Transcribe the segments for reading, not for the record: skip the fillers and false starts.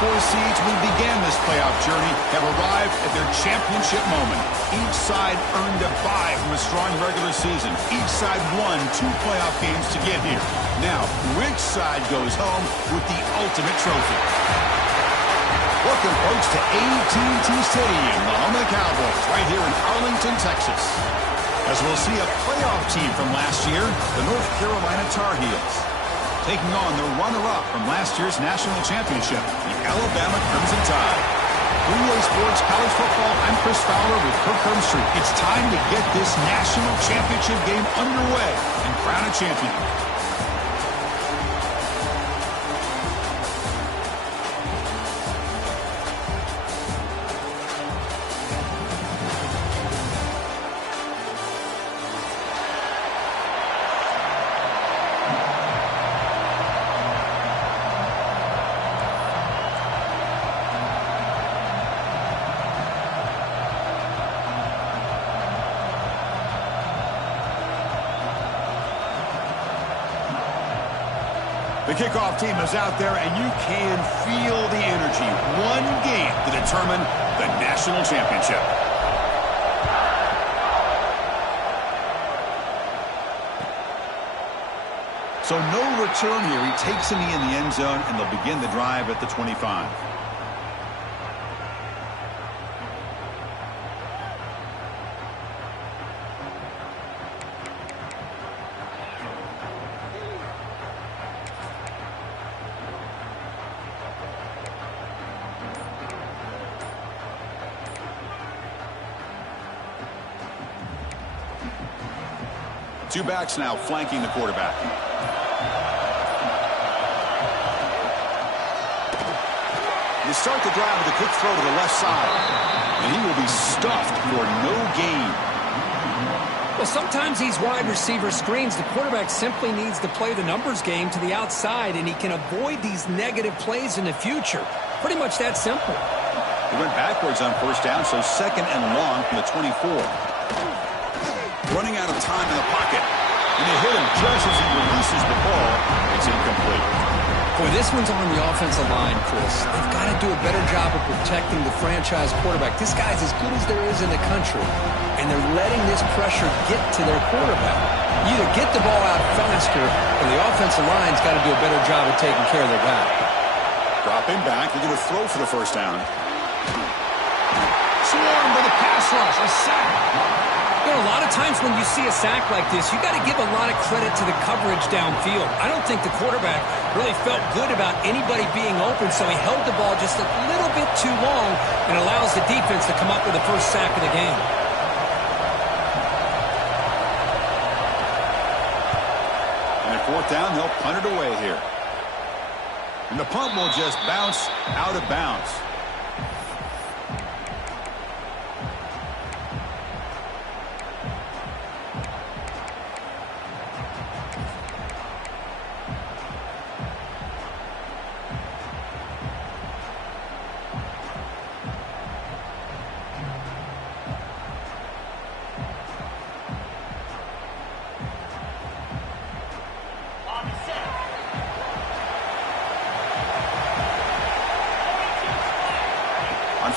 4 seeds who began this playoff journey have arrived at their championship moment. Each side earned a bye from a strong regular season. Each side won 2 playoff games to get here. Now, which side goes home with the ultimate trophy? Welcome, folks, to AT&T Stadium, the home of the Cowboys, right here in Arlington, Texas. As we'll see a playoff team from last year, the North Carolina Tar Heels, taking on the runner-up from last year's national championship, the Alabama Crimson Tide. For EA Sports College Football, I'm Chris Fowler with Kirk Herbstreit. It's time to get this national championship game underway and crown a champion. The kickoff team is out there, and you can feel the energy. One game to determine the national championship. So no return here. He takes a knee in the end zone, and they'll begin the drive at the 25. Two backs now flanking the quarterback. You start the drive with a quick throw to the left side, and he will be stuffed for no gain. Well, sometimes these wide receiver screens, the quarterback simply needs to play the numbers game to the outside, and he can avoid these negative plays in the future. Pretty much that simple. He went backwards on first down, so second and long from the 24. Running out of time in the pocket. And they hit him just as he releases the ball. It's incomplete. Boy, this one's on the offensive line, Chris. They've got to do a better job of protecting the franchise quarterback. This guy's as good as there is in the country, and they're letting this pressure get to their quarterback. You either get the ball out faster, or the offensive line's got to do a better job of taking care of their guy. Drop him back. They're going to throw for the first down. Swarmed by the pass rush. A sack. You know, a lot of times when you see a sack like this, you got to give a lot of credit to the coverage downfield. I don't think the quarterback really felt good about anybody being open, so he held the ball just a little bit too long and allows the defense to come up with the first sack of the game. And at fourth down, they'll punt it away here. And the punt will just bounce out of bounds.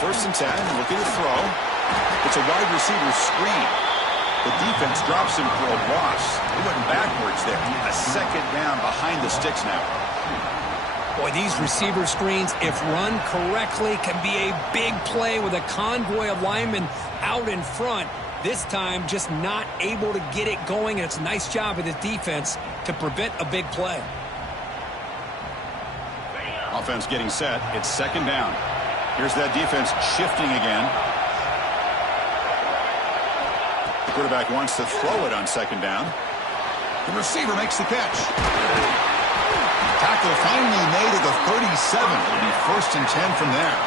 First and 10, looking to throw. It's a wide receiver screen. The defense drops him for a loss. He went backwards there. A second down behind the sticks now. Boy, these receiver screens, if run correctly, can be a big play with a convoy of linemen out in front. This time, just not able to get it going, and it's a nice job of the defense to prevent a big play. Offense getting set. It's second down. Here's that defense shifting again. The quarterback wants to throw it on second down. The receiver makes the catch. Tackle finally made at the 37. It'll be first and 10 from there.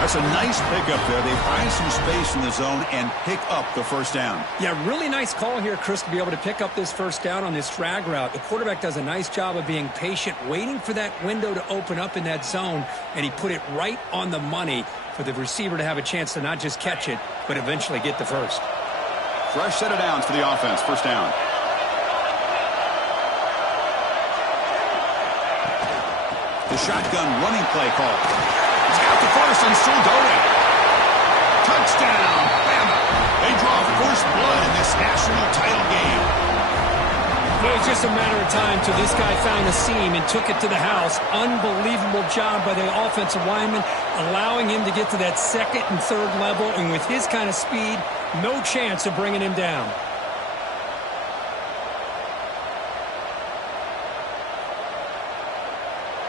That's a nice pickup there. They find some space in the zone and pick up the first down. Yeah, really nice call here, Chris, to be able to pick up this first down on this drag route. The quarterback does a nice job of being patient, waiting for that window to open up in that zone, and he put it right on the money for the receiver to have a chance to not just catch it, but eventually get the first. Fresh set of downs for the offense. First down. The shotgun running play call. He's got the first and still going. Touchdown, Bama. They draw first blood in this national title game. Well, it was just a matter of time till this guy found a seam and took it to the house. Unbelievable job by the offensive lineman, allowing him to get to that second and third level. And with his kind of speed, no chance of bringing him down.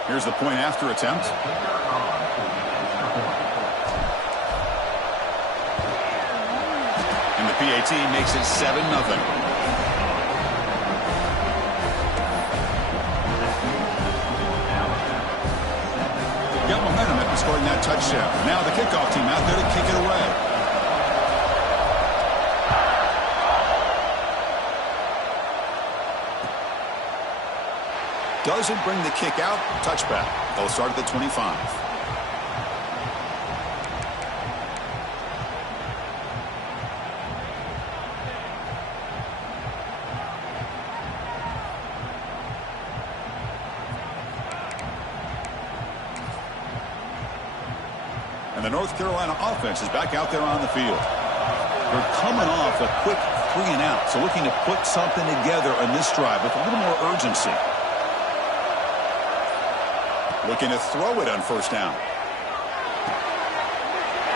Here's the point after attempt. And the PAT makes it 7-0. Got momentum after scoring that touchdown. Now the kickoff team out there to kick it away. Doesn't bring the kick out. Touchback. They'll start at the 25. And the North Carolina offense is back out there on the field. They're coming off a quick 3-and-out, so looking to put something together on this drive with a little more urgency. Looking to throw it on first down.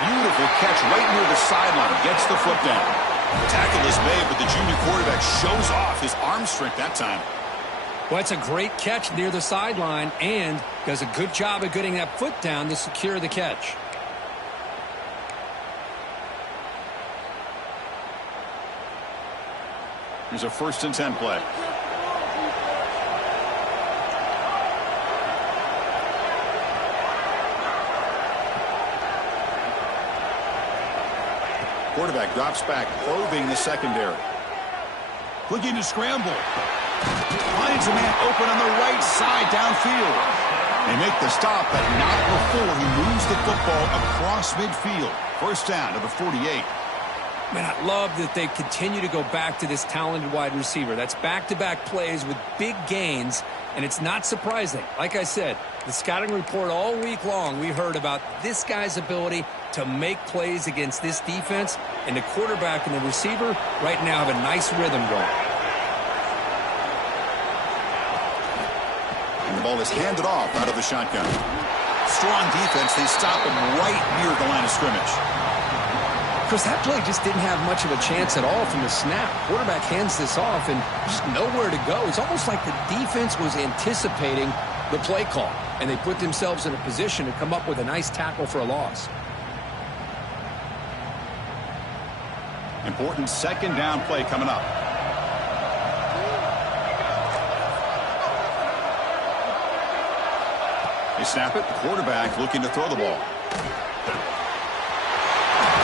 Beautiful catch right near the sideline. Gets the foot down. The tackle is made, but the junior quarterback shows off his arm strength that time. Well, it's a great catch near the sideline and does a good job of getting that foot down to secure the catch. Here's a 1st and 10 play. Quarterback drops back, probing the secondary. Looking to scramble. Finds a man open on the right side downfield. They make the stop, but not before he moves the football across midfield. First down to the 48. Man, I love that they continue to go back to this talented wide receiver. That's back-to-back plays with big gains, and it's not surprising. Like I said, the scouting report all week long, we heard about this guy's ability to make plays against this defense, and the quarterback and the receiver right now have a nice rhythm going. And the ball is handed off out of the shotgun. Strong defense. They stop him right near the line of scrimmage. Chris, that play just didn't have much of a chance at all from the snap. Quarterback hands this off and just nowhere to go. It's almost like the defense was anticipating the play call, and they put themselves in a position to come up with a nice tackle for a loss. Important second down play coming up. They snap it. The quarterback looking to throw the ball.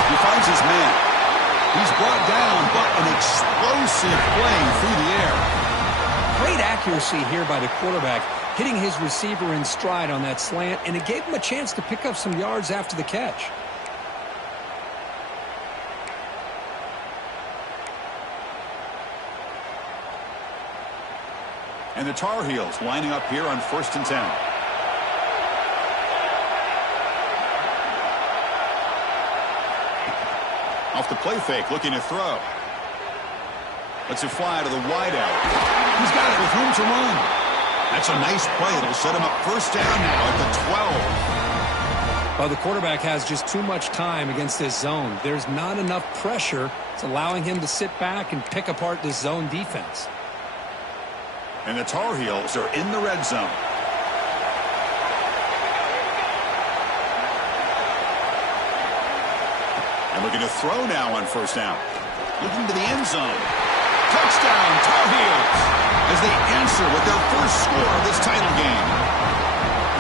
He finds his man. He's brought down, but an explosive play through the air. Great accuracy here by the quarterback, hitting his receiver in stride on that slant, and it gave him a chance to pick up some yards after the catch. And the Tar Heels lining up here on 1st and 10. Off the play fake, looking to throw. Lets it fly to the wideout. He's got it with room to run. That's a nice play. It'll set him up first down now at the 12. Well, the quarterback has just too much time against this zone. There's not enough pressure. It's allowing him to sit back and pick apart this zone defense. And the Tar Heels are in the red zone. And looking to throw now on first down. Looking to the end zone. Touchdown, Tar Heels, as they answer with their first score of this title game.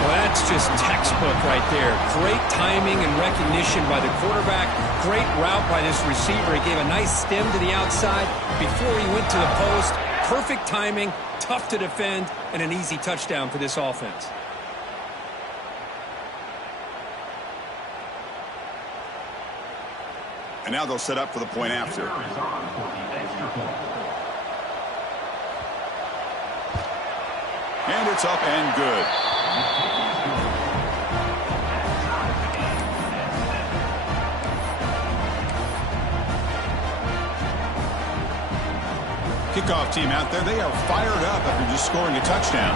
Well, that's just textbook right there. Great timing and recognition by the quarterback. Great route by this receiver. He gave a nice stem to the outside before he went to the post. Perfect timing, tough to defend, and an easy touchdown for this offense. And now they'll set up for the point after. And it's up and good. kickoff team out there, they are fired up after just scoring a touchdown.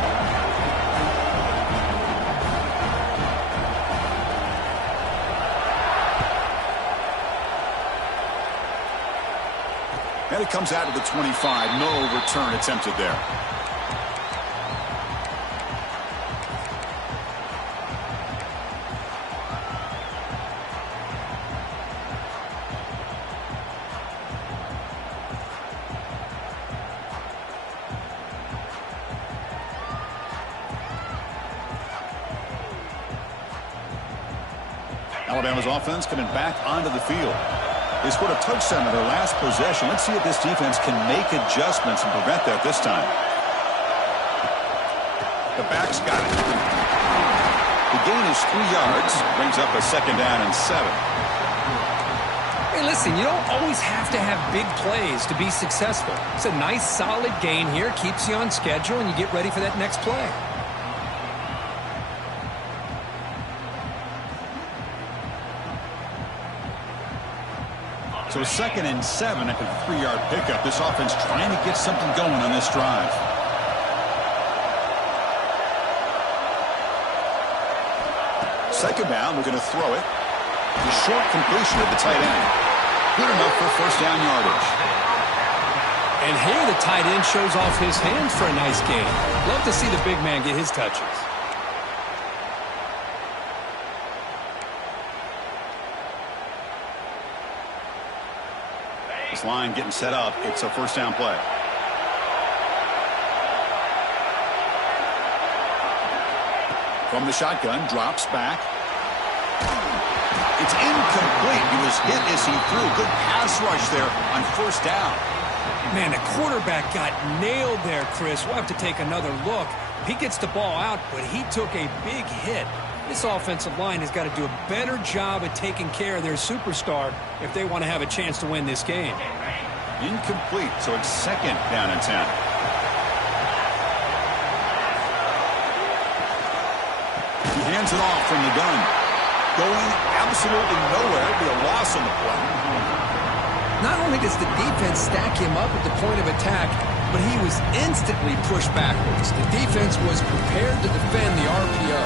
And it comes out to the 25. No return attempted there. Alabama's offense coming back onto the field. They scored a touchdown in their last possession. Let's see if this defense can make adjustments and prevent that this time. The back's got it. The gain is 3 yards. Brings up a 2nd down and 7. Hey, listen, you don't always have to have big plays to be successful. It's a nice, solid gain here. Keeps you on schedule, and you get ready for that next play. So a 2nd and 7 after the 3-yard pickup. This offense trying to get something going on this drive. Second down, we're going to throw it. The short completion of the tight end. Good enough for 1st down yardage. And here the tight end shows off his hands for a nice gain. Love to see the big man get his touches. This line getting set up. It's a 1st down play. From the shotgun, drops back. It's incomplete. He was hit as he threw. Good pass rush there on 1st down. Man, the quarterback got nailed there, Chris. We'll have to take another look. He gets the ball out, but he took a big hit. This offensive line has got to do a better job at taking care of their superstar if they want to have a chance to win this game. Incomplete, so it's 2nd down and 10. He hands it off from the gun. Going absolutely nowhere. It'll be a loss on the play. Not only does the defense stack him up at the point of attack, but he was instantly pushed backwards. The defense was prepared to defend the RPO.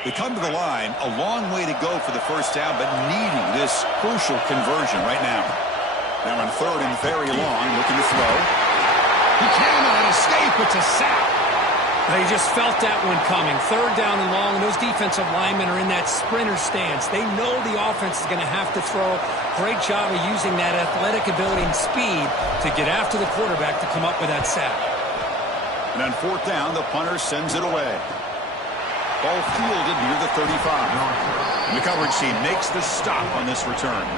They come to the line, a long way to go for the 1st down, but needing this crucial conversion right now. Now on 3rd and very long, looking to throw. He cannot escape. It's a sack. They just felt that one coming. 3rd down and long, and those defensive linemen are in that sprinter stance. They know the offense is going to have to throw. Great job of using that athletic ability and speed to get after the quarterback to come up with that sack. And on 4th down, the punter sends it away. Ball fielded near the 35. And the coverage team makes the stop on this return.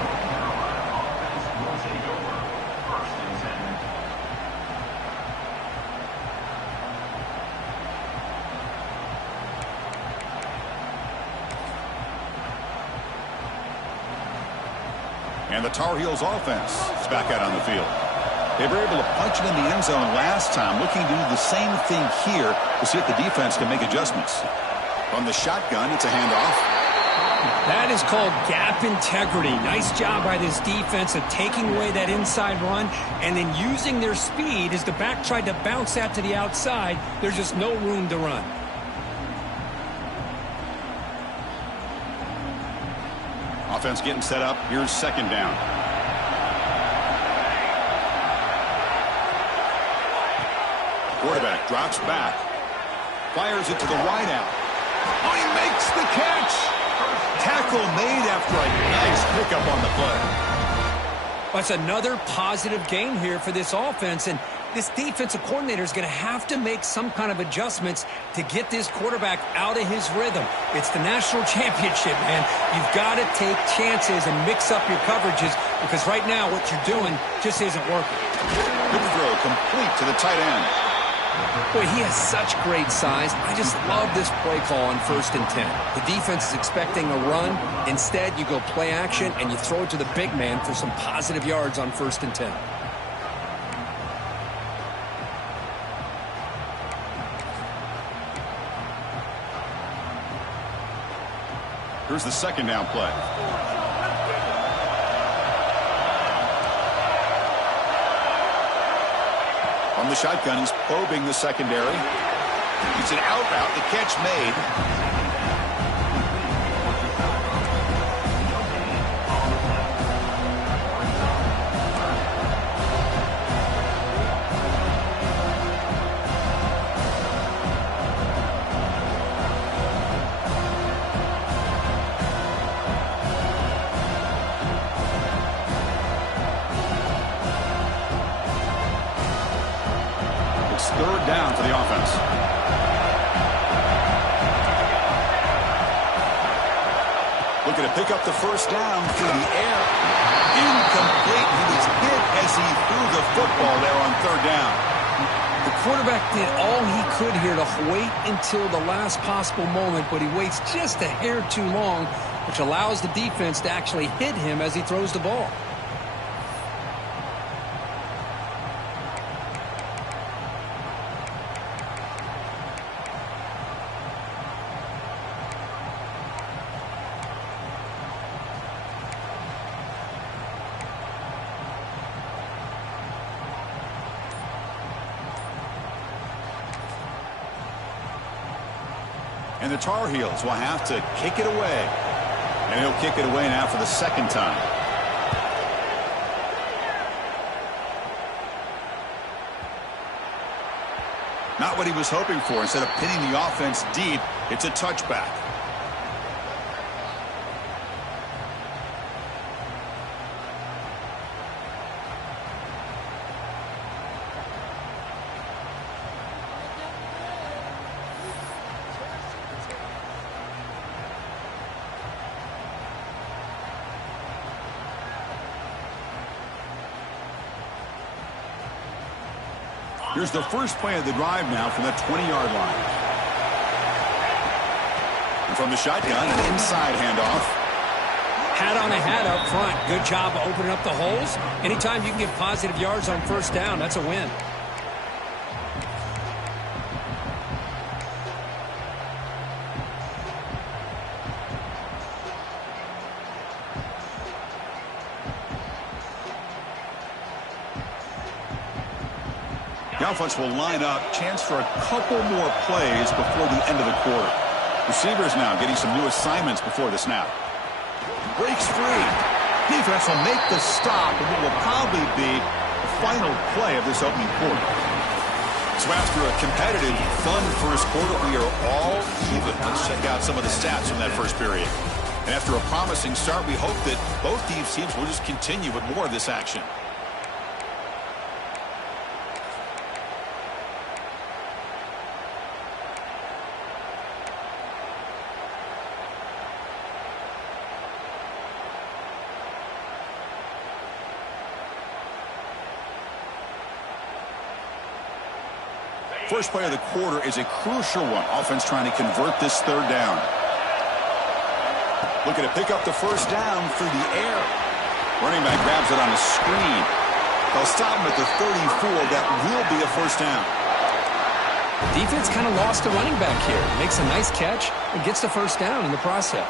And the Tar Heels offense is back out on the field. They were able to punch it in the end zone last time, looking to do the same thing here to see if the defense can make adjustments. From the shotgun, it's a handoff. That is called gap integrity. Nice job by this defense of taking away that inside run and then using their speed as the back tried to bounce that to the outside. There's just no room to run. Offense getting set up. Here's 2nd down. Quarterback drops back. Fires it to the wideout. Oh, he makes the catch. Tackle made after a nice pickup on the play. That's another positive gain here for this offense, and this defensive coordinator is going to have to make some kind of adjustments to get this quarterback out of his rhythm. It's the national championship, man. You've got to take chances and mix up your coverages because right now what you're doing just isn't working. Good throw, complete to the tight end. Boy, he has such great size. I just love this play call on 1st and 10. The defense is expecting a run. Instead, you go play action, and you throw it to the big man for some positive yards on 1st and 10. Here's the 2nd down play. From the shotgun, he's probing the secondary. It's an out route. The catch made. It's 3rd down for the offense. Looking to pick up the 1st down through the air. Incomplete. He was hit as he threw the football there on 3rd down. The quarterback did all he could here to wait until the last possible moment, but he waits just a hair too long, which allows the defense to actually hit him as he throws the ball. And the Tar Heels will have to kick it away. And he'll kick it away now for the 2nd time. Not what he was hoping for. Instead of pinning the offense deep, it's a touchback. Here's the first play of the drive now from the 20-yard line. And from the shotgun, an inside handoff. Hat on a hat up front. Good job opening up the holes. Anytime you can get positive yards on 1st down, that's a win. The offense will line up. Chance for a couple more plays before the end of the quarter. Receivers now getting some new assignments before the snap. Breaks free. Defense will make the stop, and what will probably be the final play of this opening quarter. So after a competitive, fun first quarter, we are all even. Let's check out some of the stats from that first period. And after a promising start, we hope that both these teams will just continue with more of this action. First play of the quarter is a crucial one. Offense trying to convert this 3rd down. Looking to pick up the 1st down through the air. Running back grabs it on a screen. They'll stop him at the 34. That will be a 1st down. Defense kind of lost the running back here. Makes a nice catch and gets the 1st down in the process.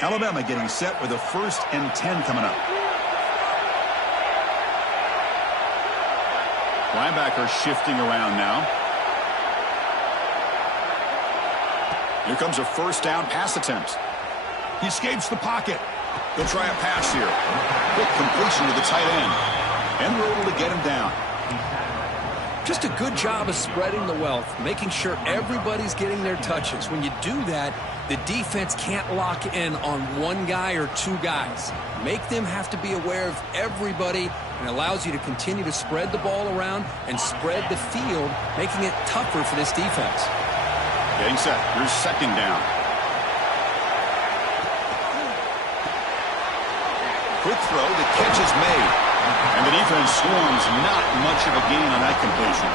Alabama getting set with a 1st and 10 coming up. Linebacker shifting around now. Here comes a 1st down pass attempt. He escapes the pocket. They'll try a pass here. Quick completion to the tight end. And we're able to get him down. Just a good job of spreading the wealth, making sure everybody's getting their touches. When you do that, the defense can't lock in on one guy or two guys. Make them have to be aware of everybody, and allows you to continue to spread the ball around and spread the field, making it tougher for this defense. Getting set. Here's second down. Quick throw. The catch is made. And the defense swarms. Not much of a gain on that completion.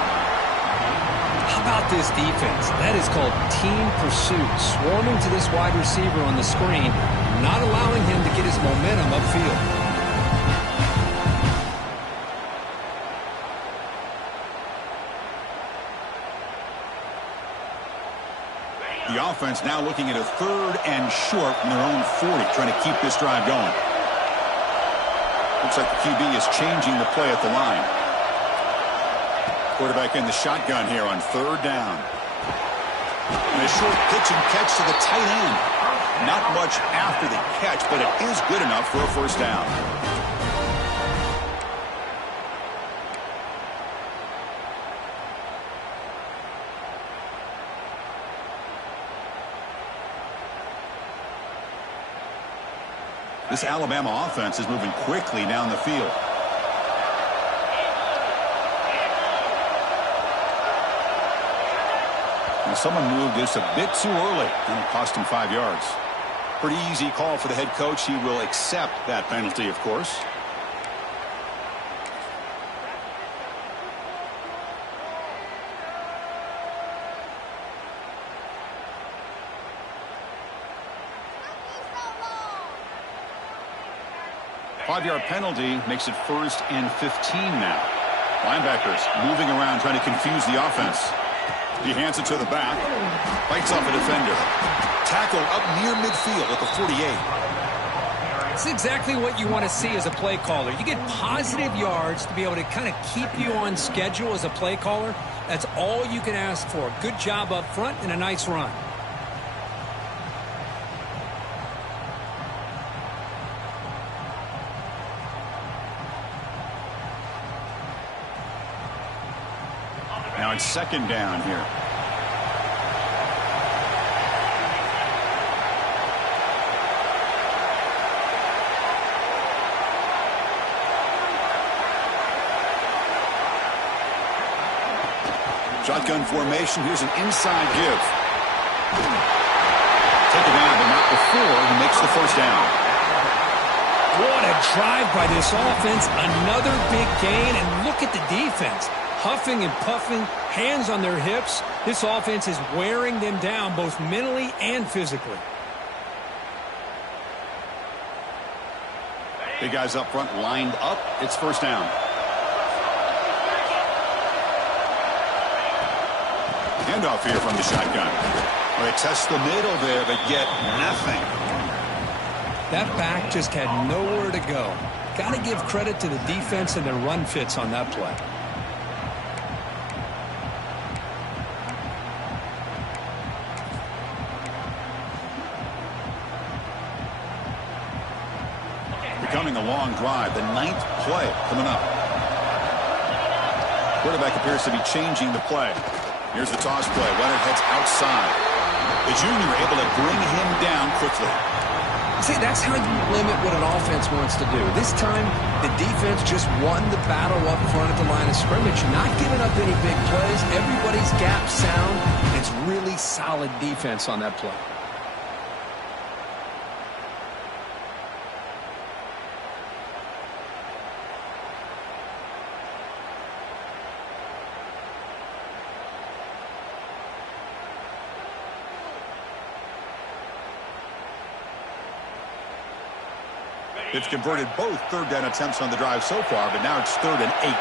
How about this defense? That is called team pursuit. Swarming to this wide receiver on the screen, not allowing him to get his momentum upfield. The offense now looking at a 3rd and short from their own 40, trying to keep this drive going. Looks like the QB is changing the play at the line. Quarterback in the shotgun here on 3rd down. And a short pitch and catch to the tight end. Not much after the catch, but it is good enough for a 1st down. This Alabama offense is moving quickly down the field. And someone moved just a bit too early, and it cost him 5 yards. Pretty easy call for the head coach. He will accept that penalty, of course. Five-yard penalty makes it 1st and 15 now. Linebackers moving around trying to confuse the offense. He hands it to the back. Fights off a defender. Tackle up near midfield at the 48. It's exactly what you want to see as a play caller. You get positive yards to be able to kind of keep you on schedule as a play caller. That's all you can ask for. Good job up front and a nice run. Now it's 2nd down here. Shotgun formation. Here's an inside give. Take it down, but not before he makes the 1st down. What a drive by this offense. Another big gain, and look at the defense. Huffing and puffing, hands on their hips. This offense is wearing them down both mentally and physically. Big guys up front lined up. It's 1st down. Handoff here from the shotgun. Well, they test the middle there, but get nothing. That back just had nowhere to go. Got to give credit to the defense and their run fits on that play. Becoming a long drive, the 9th play coming up. Quarterback appears to be changing the play. Here's the toss play. Leonard heads outside. The junior able to bring him down quickly. See, that's how you limit what an offense wants to do. This time, the defense just won the battle up front at the line of scrimmage. Not giving up any big plays. Everybody's gap sound. It's really solid defense on that play. They've converted both 3rd down attempts on the drive so far, but now it's 3rd and 8.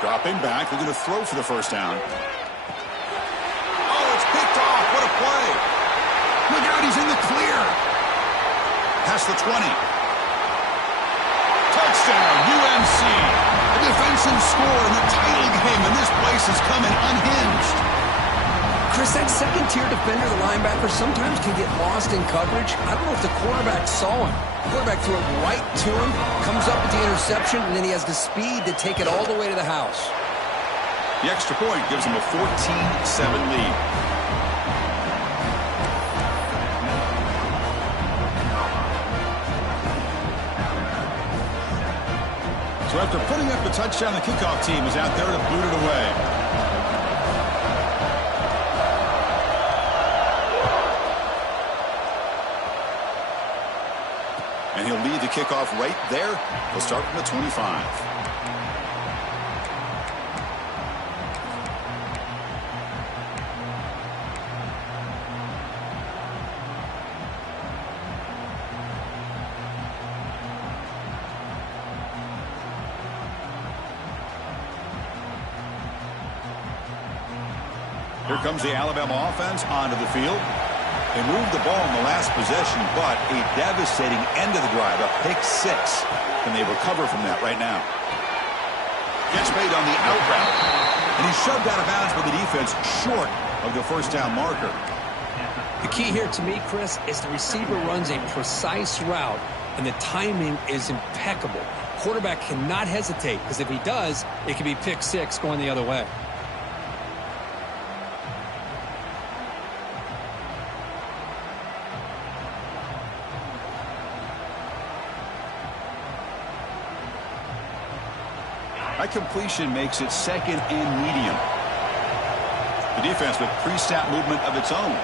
Dropping back, looking to throw for the 1st down. Oh, it's picked off. What a play. Look out, he's in the clear. Past the 20. Touchdown, UMC. A defensive score in the title game, and this place is coming unhinged. Chris, that second-tier defender, the linebacker, sometimes can get lost in coverage. I don't know if the quarterback saw him. The quarterback threw it right to him, comes up with the interception, and then he has the speed to take it all the way to the house. The extra point gives him a 14-7 lead. So after putting up the touchdown, the kickoff team is out there to boot it away. And he'll lead the kickoff right there. He'll start from the 25. Here comes the Alabama offense onto the field. They moved the ball in the last possession, but a devastating end of the drive, a pick six. Can they recover from that right now? Gets made on the out route. And he's shoved out of bounds by the defense short of the first down marker. The key here to me, Chris, is the receiver runs a precise route, and the timing is impeccable. Quarterback cannot hesitate, because if he does, it could be pick six going the other way. That completion makes it second and medium. The defense with pre-snap movement of its own.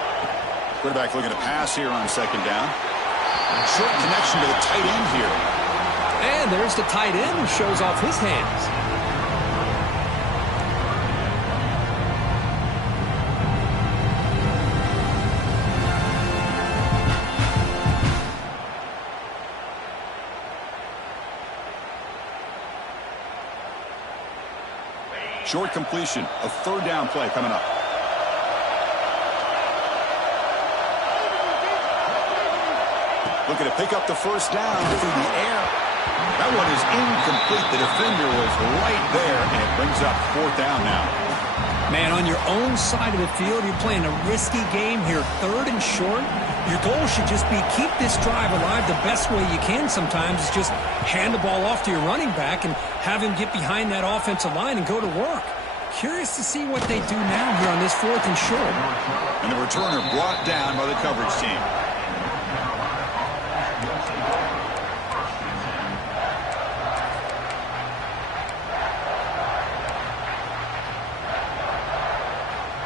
Quarterback looking to pass here on second down. Short connection to the tight end here. And there's the tight end who shows off his hands. Short completion, a third down play coming up. Looking to pick up the first down through the air. That one is incomplete. The defender was right there, and it brings up fourth down now. Man, on your own side of the field, you're playing a risky game here, third and short. Your goal should just be keep this drive alive the best way you can sometimes is just hand the ball off to your running back and have him get behind that offensive line and go to work. Curious to see what they do now here on this fourth and short. And the returner brought down by the coverage team.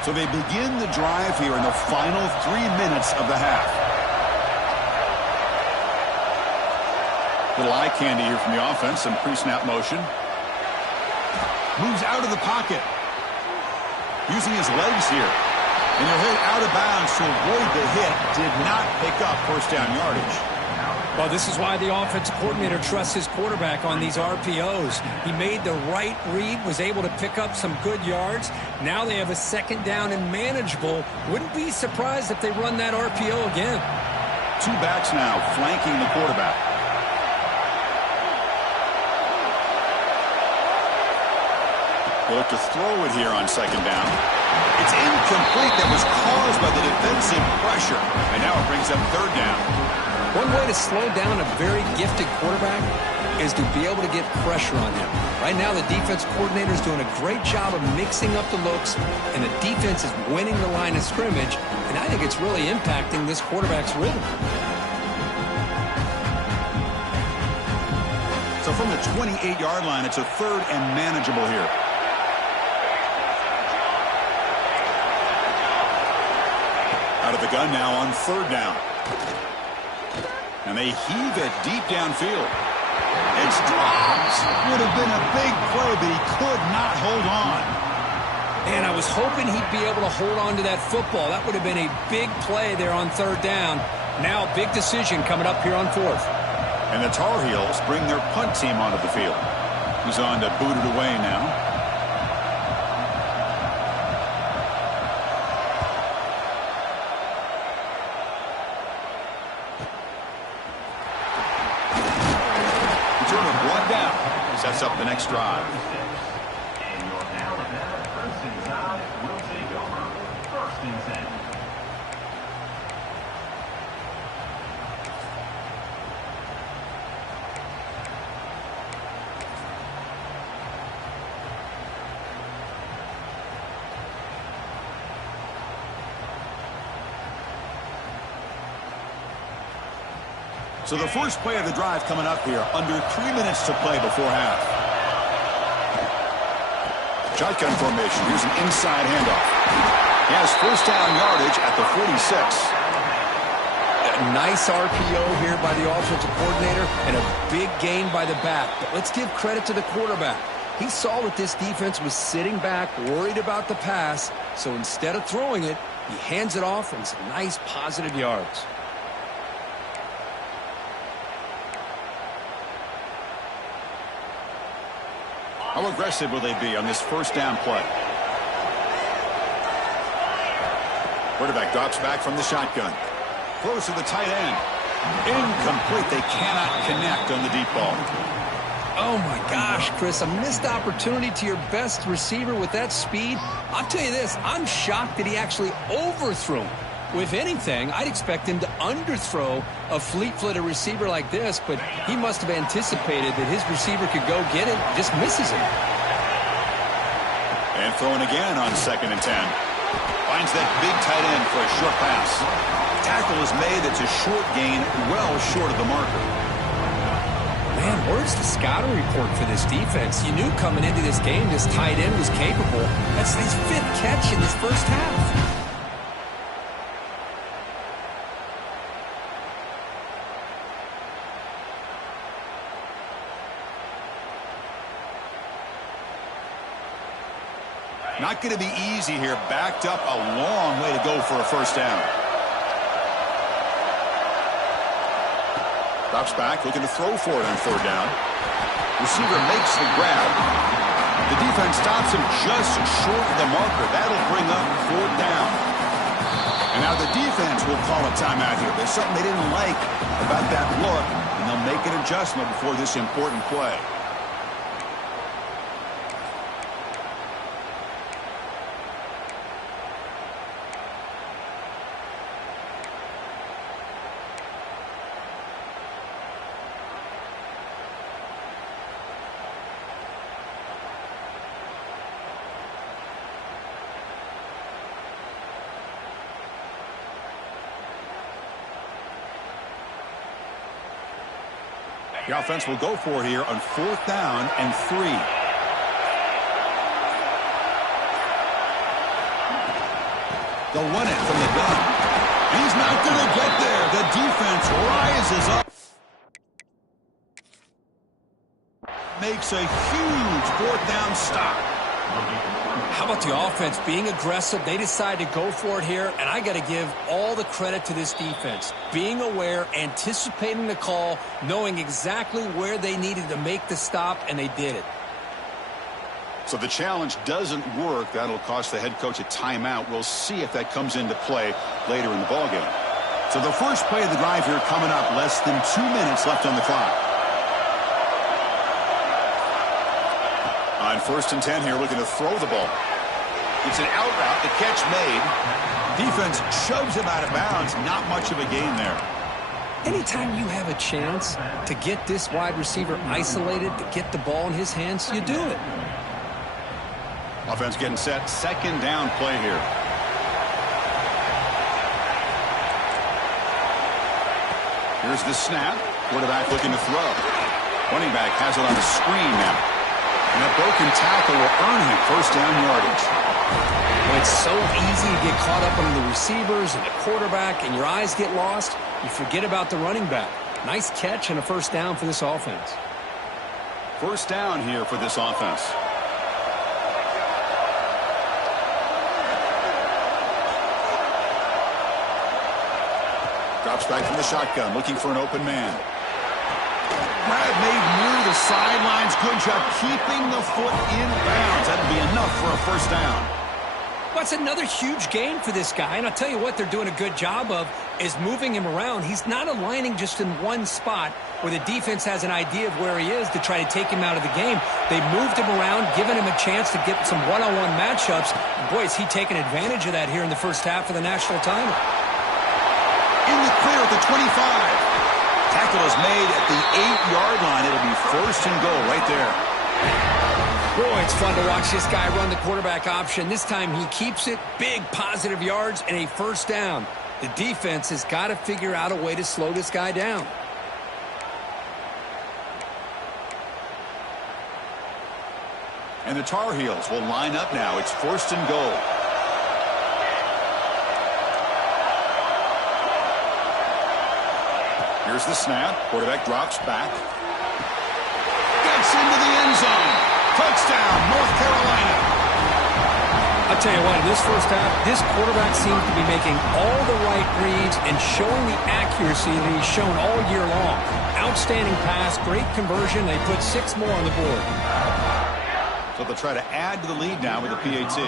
So they begin the drive here in the final 3 minutes of the half. Little eye candy here from the offense, some pre-snap motion. Moves out of the pocket. Using his legs here. And he'll hit out of bounds to avoid the hit. Did not pick up first down yardage. Well, this is why the offensive coordinator trusts his quarterback on these RPOs. He made the right read, was able to pick up some good yards. Now they have a second down and manageable. Wouldn't be surprised if they run that RPO again. Two backs now flanking the quarterback. They look to throw it here on second down. It's incomplete. That was caused by the defensive pressure. And now it brings up third down. One way to slow down a very gifted quarterback is to be able to get pressure on him. Right now, the defense coordinator is doing a great job of mixing up the looks, and the defense is winning the line of scrimmage, and I think it's really impacting this quarterback's rhythm. So from the 28-yard line, it's a third and manageable here. Out of the gun now on third down. And they heave it deep downfield. It's dropped. Would have been a big play, but he could not hold on. And I was hoping he'd be able to hold on to that football. That would have been a big play there on third down. Now a big decision coming up here on fourth. And the Tar Heels bring their punt team onto the field. He's on to boot it away now. Sets up the next drive. So the first play of the drive coming up here, under 3 minutes to play before half. Shotgun formation. Here's an inside handoff. He has first down yardage at the 46. A nice RPO here by the offensive coordinator and a big gain by the back. But let's give credit to the quarterback. He saw that this defense was sitting back, worried about the pass, so instead of throwing it, he hands it off and some nice positive yards. How aggressive will they be on this first down play? Quarterback drops back from the shotgun. Throws to the tight end. Incomplete. They cannot connect on the deep ball. Oh, my gosh, Chris, a missed opportunity to your best receiver with that speed. I'll tell you this, I'm shocked that he actually overthrew him. If anything, I'd expect him to underthrow a fleet-footed receiver like this, but he must have anticipated that his receiver could go get it, just misses it. And throwing again on 2nd and 10. Finds that big tight end for a short pass. Tackle is made. It's a short gain, well short of the marker. Man, where's the scouting report for this defense? You knew coming into this game this tight end was capable. That's his 5th catch in this first half. Not going to be easy here. Backed up a long way to go for a first down. Drops back, looking to throw for it on 3rd down. Receiver makes the grab. The defense stops him just short of the marker. That'll bring up 4th down. And now the defense will call a timeout here. There's something they didn't like about that look, and they'll make an adjustment before this important play. The offense will go for it here on 4th down and 3. They'll run it from the gun. He's not going to get there. The defense rises up. Makes a huge 4th down stop. How about the offense being aggressive? They decide to go for it here, and I got to give all the credit to this defense. Being aware, anticipating the call, knowing exactly where they needed to make the stop, and they did it. So the challenge doesn't work. That'll cost the head coach a timeout. We'll see if that comes into play later in the ballgame. So the first play of the drive here coming up, less than 2 minutes left on the clock. On 1st and 10 here, looking to throw the ball. It's an out route, the catch made. Defense shoves him out of bounds. Not much of a gain there. Anytime you have a chance to get this wide receiver isolated, to get the ball in his hands, you do it. Offense getting set. 2nd down play here. Here's the snap. Quarterback looking to throw. Running back has it on the screen now. And a broken tackle will earn him first down yardage. Well, it's so easy to get caught up on the receivers and the quarterback, and your eyes get lost. You forget about the running back. Nice catch and a first down for this offense. First down here for this offense. Drops back from the shotgun, looking for an open man. Grab made near the sidelines. Good job keeping the foot in bounds. That'll be enough for a first down. Well, it's another huge gain for this guy. And I'll tell you what they're doing a good job of is moving him around. He's not aligning just in one spot where the defense has an idea of where he is to try to take him out of the game. They've moved him around, given him a chance to get some one-on-one matchups. Boy, is he taking advantage of that here in the first half of the national title. In the clear at the 25. Tackle is made at the 8-yard line. It'll be first and goal right there. Boy, it's fun to watch this guy run the quarterback option. This time he keeps it. Big positive yards and a first down. The defense has got to figure out a way to slow this guy down. And the Tar Heels will line up now. It's 1st and goal. Here's the snap. Quarterback drops back. Gets into the end zone. Touchdown, North Carolina. I tell you what, in this first half, this quarterback seems to be making all the right reads and showing the accuracy that he's shown all year long. Outstanding pass, great conversion. They put 6 more on the board. So they'll try to add to the lead now with the PAT.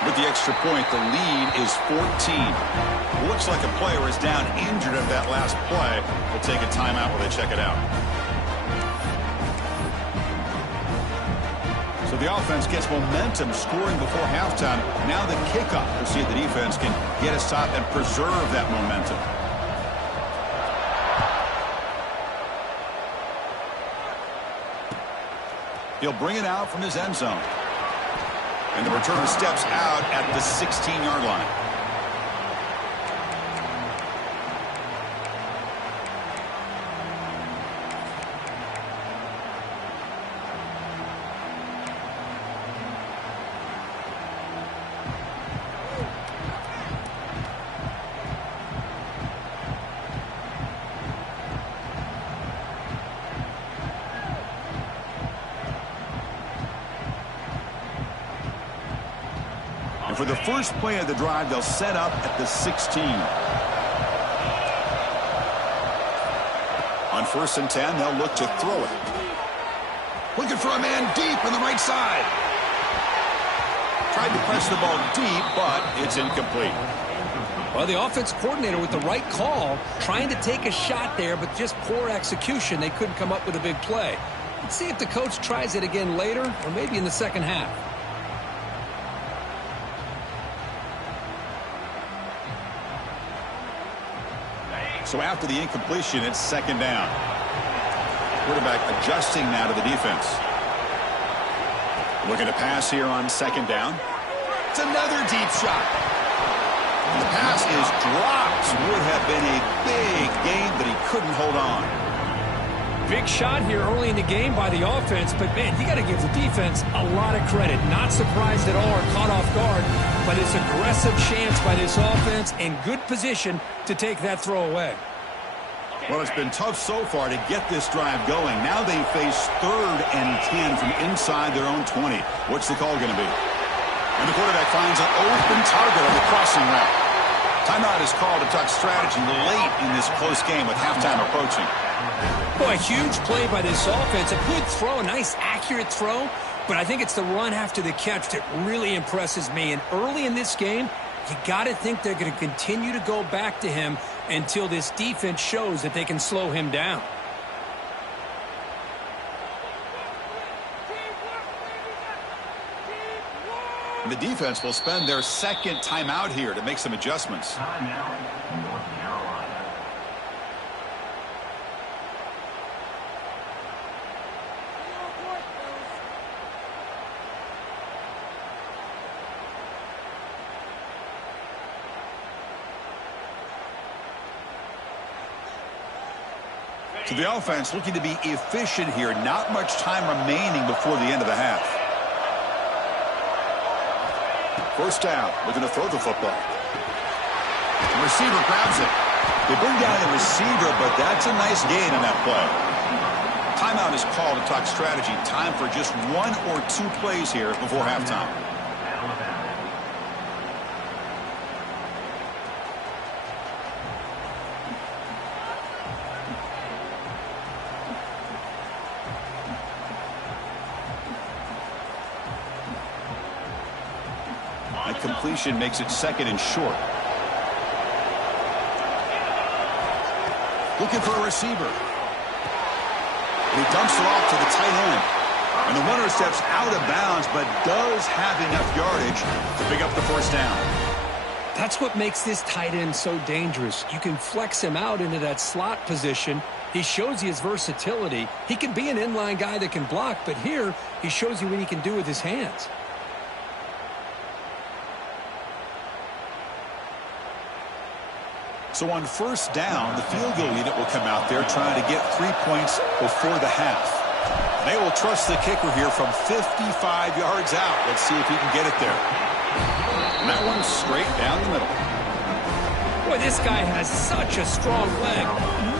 With the extra point, the lead is 14. Looks like a player is down injured at that last play. We'll take a timeout while they check it out. So the offense gets momentum scoring before halftime. Now the kickoff. We'll see if the defense can get a stop and preserve that momentum. He'll bring it out from his end zone. And the returner steps out at the 16-yard line. For the first play of the drive, they'll set up at the 16. On 1st and 10, they'll look to throw it. Looking for a man deep on the right side. Tried to press the ball deep, but it's incomplete. Well, the offense coordinator with the right call, trying to take a shot there, but just poor execution. They couldn't come up with a big play. Let's see if the coach tries it again later, or maybe in the second half. So after the incompletion, it's 2nd down. Quarterback adjusting now to the defense. Looking to pass here on 2nd down. It's another deep shot. And the pass is dropped. Would have been a big gain, but he couldn't hold on. Big shot here early in the game by the offense, but, man, you got to give the defense a lot of credit. Not surprised at all or caught off guard, but it's aggressive chance by this offense and good position to take that throw away. Well, it's been tough so far to get this drive going. Now they face 3rd and 10 from inside their own 20. What's the call going to be? And the quarterback finds an open target on the crossing route. Timeout is called to talk strategy late in this close game with halftime approaching. Boy, a huge play by this offense. A good throw, a nice accurate throw. But I think it's the run after the catch that really impresses me. And early in this game, you got to think they're going to continue to go back to him until this defense shows that they can slow him down. And the defense will spend their 2nd timeout here to make some adjustments. Timeout, North Carolina. So the offense looking to be efficient here. Not much time remaining before the end of the half. 1st down, looking to throw the football. The receiver grabs it. They bring down the receiver, but that's a nice gain on that play. Timeout is called to talk strategy. Time for just 1 or 2 plays here before halftime. Completion makes it 2nd and short. Looking for a receiver. And he dumps it off to the tight end. And the runner steps out of bounds, but does have enough yardage to pick up the 1st down. That's what makes this tight end so dangerous. You can flex him out into that slot position. He shows you his versatility. He can be an inline guy that can block, but here he shows you what he can do with his hands. So on first down, the field goal unit will come out there trying to get 3 points before the half. They will trust the kicker here from 55 yards out. Let's see if he can get it there. And that one's straight down the middle. Boy, this guy has such a strong leg.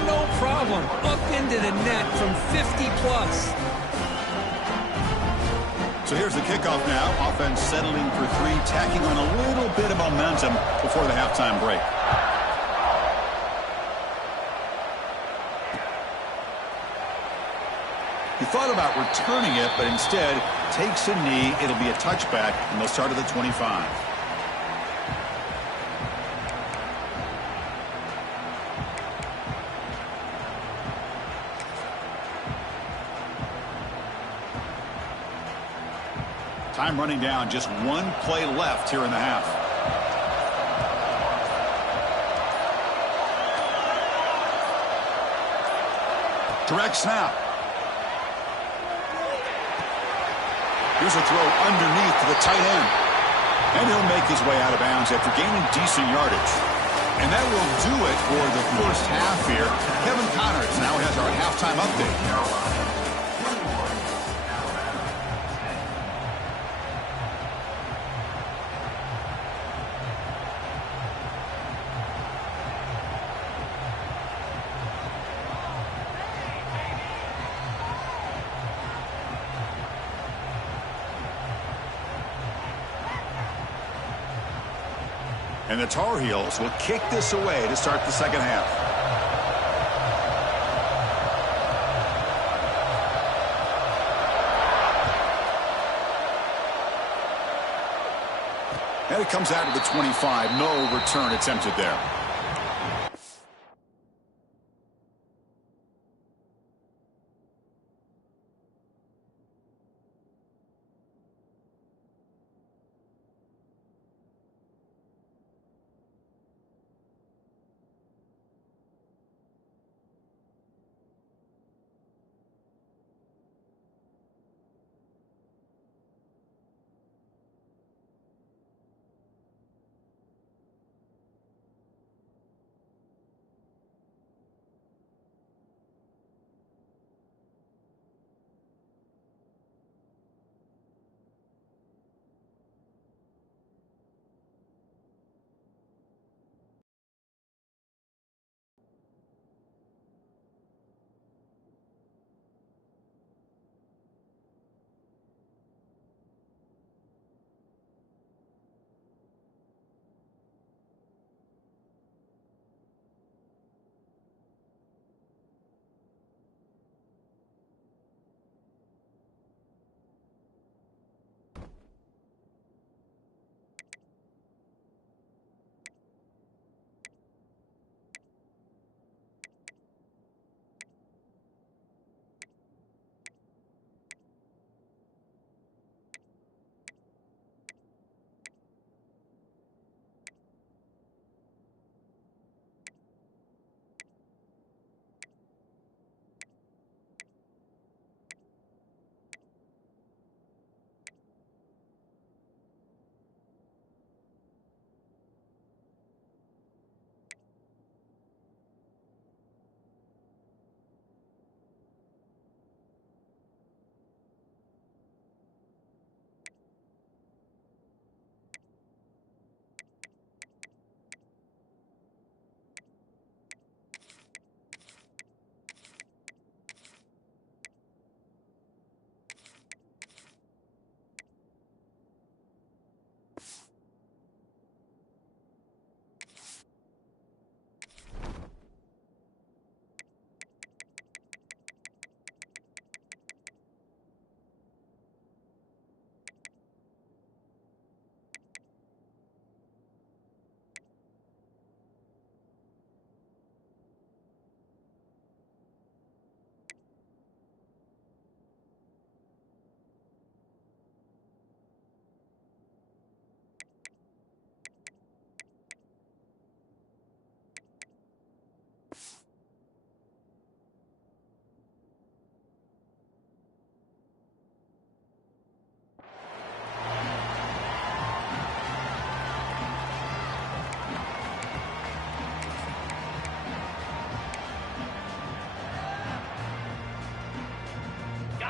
No problem. Up into the net from 50 plus. So here's the kickoff now. Offense settling for 3, tacking on a little bit of momentum before the halftime break. He thought about returning it, but instead takes a knee. It'll be a touchback, and they'll start at the 25. Time running down, just 1 play left here in the half. Direct snap. Here's a throw underneath to the tight end. And he'll make his way out of bounds after gaining decent yardage. And that will do it for the first half here. Kevin Connors now has our halftime update. And the Tar Heels will kick this away to start the second half. And it comes out of the 25. No return attempted there.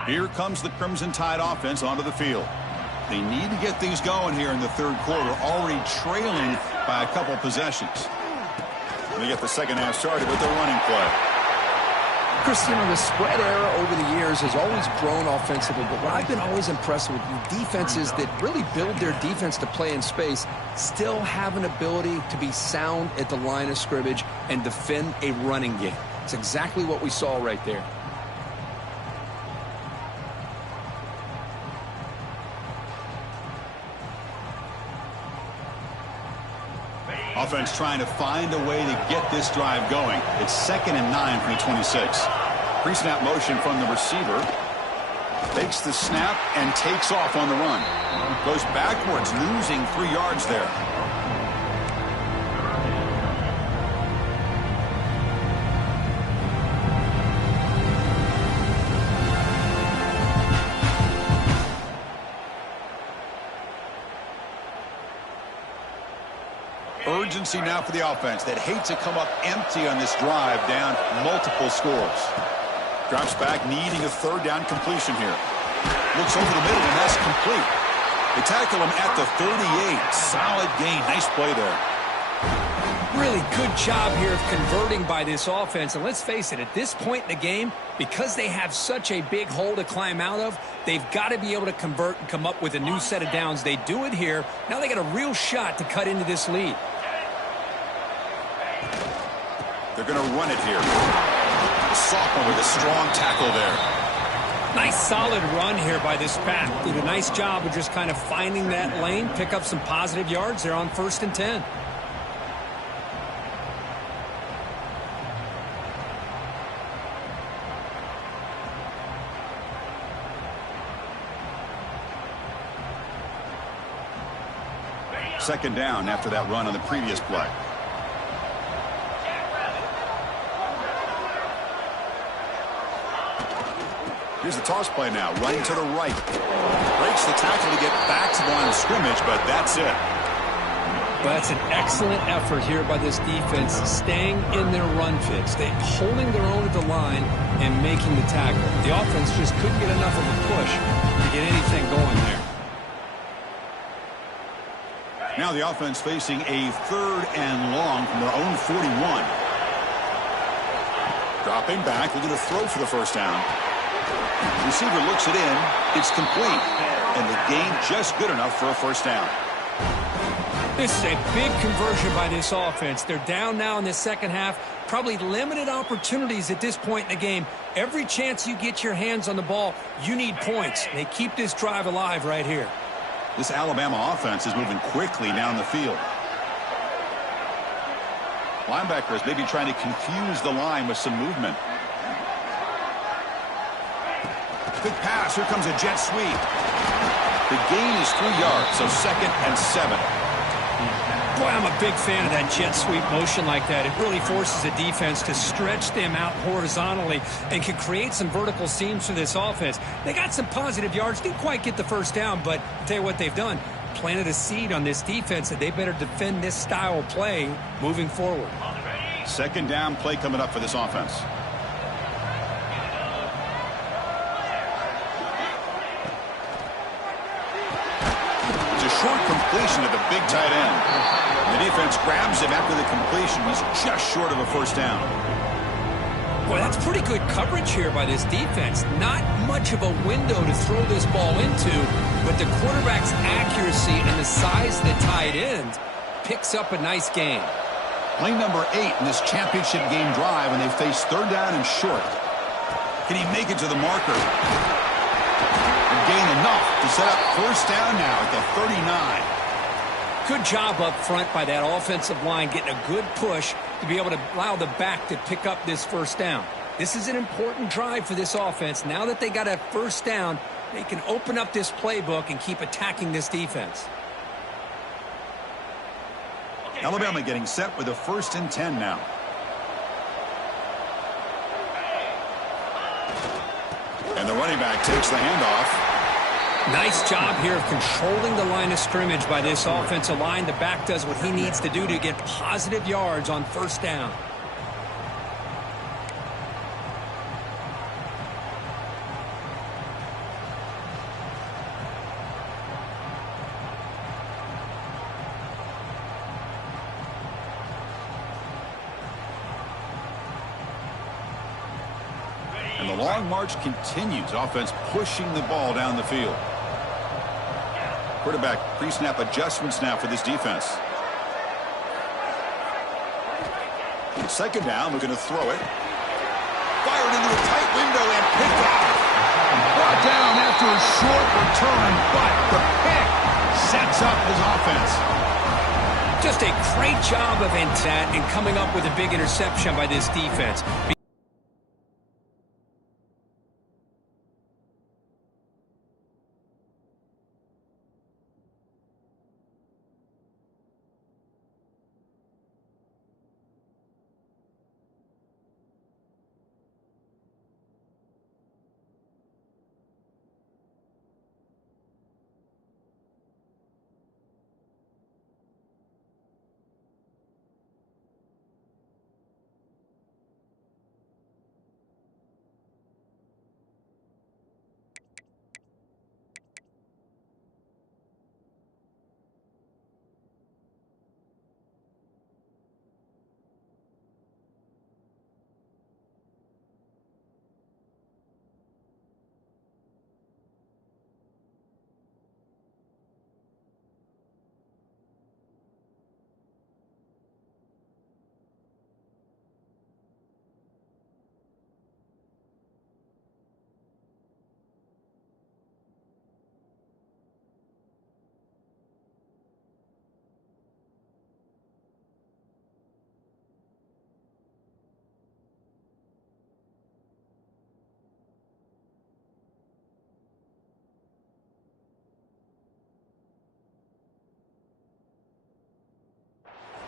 Here comes the Crimson Tide offense onto the field. They need to get things going here in the third quarter, already trailing by a couple possessions. They get the second half started with their running play. Chris, the spread era over the years has always grown offensively, but what I've been always impressed with defenses that really build their defense to play in space still have an ability to be sound at the line of scrimmage and defend a running game. It's exactly what we saw right there. Offense trying to find a way to get this drive going. It's 2nd and 9 from the 26. Pre-snap motion from the receiver. Takes the snap and takes off on the run. Goes backwards, losing 3 yards there. Urgency now for the offense that hates to come up empty on this drive, down multiple scores. Drops back, needing a third down completion here. Looks over the middle, and that's complete. They tackle him at the 38. Solid gain. Nice play there. Really good job here of converting by this offense. And let's face it, at this point in the game, because they have such a big hole to climb out of, they've got to be able to convert and come up with a new set of downs. They do it here. Now they got a real shot to cut into this lead. They're going to run it here. The sophomore with a strong tackle there. Nice solid run here by this pack. Did a nice job of just kind of finding that lane, pick up some positive yards there on 1st and 10. Second down after that run on the previous play. Here's the toss play now, running to the right. Breaks the tackle to get back to the line of scrimmage, but that's it. Well, that's an excellent effort here by this defense, staying in their run fits. They're holding their own at the line and making the tackle. The offense just couldn't get enough of a push to get anything going there. Now the offense facing a 3rd and long from their own 41. Dropping back, looking to throw for the first down. Receiver looks it in. It's complete. And the gain just good enough for a first down. This is a big conversion by this offense. They're down now in the second half. Probably limited opportunities at this point in the game. Every chance you get your hands on the ball, you need points. They keep this drive alive right here. This Alabama offense is moving quickly down the field. Linebackers maybe trying to confuse the line with some movement. Good pass. Here comes a jet sweep. The gain is 3 yards, so 2nd and 7. Boy, I'm a big fan of that jet sweep motion like that. It really forces the defense to stretch them out horizontally and can create some vertical seams for this offense. They got some positive yards. Didn't quite get the first down, but I'll tell you what they've done. Planted a seed on this defense that they better defend this style of play moving forward. Second down play coming up for this offense. Short completion to the big tight end. The defense grabs him after the completion. He's just short of a first down. Boy, that's pretty good coverage here by this defense. Not much of a window to throw this ball into, but the quarterback's accuracy and the size of the tight end picks up a nice gain. Play number 8 in this championship game drive, and they face 3rd down and short. Can he make it to the marker? Gain enough to set up first down now at the 39. Good job up front by that offensive line, getting a good push to be able to allow the back to pick up this first down. This is an important drive for this offense. Now that they got a first down, they can open up this playbook and keep attacking this defense. Alabama getting set with a 1st and 10 now. And the running back takes the handoff. Nice job here of controlling the line of scrimmage by this offensive line. The back does what he needs to do to get positive yards on first down. The long march continues. Offense pushing the ball down the field. Quarterback pre-snap adjustments now for this defense. Second down, looking to throw it. Fired into a tight window and picked off. Brought down after a short return, but the pick sets up his offense. Just a great job of that and coming up with a big interception by this defense.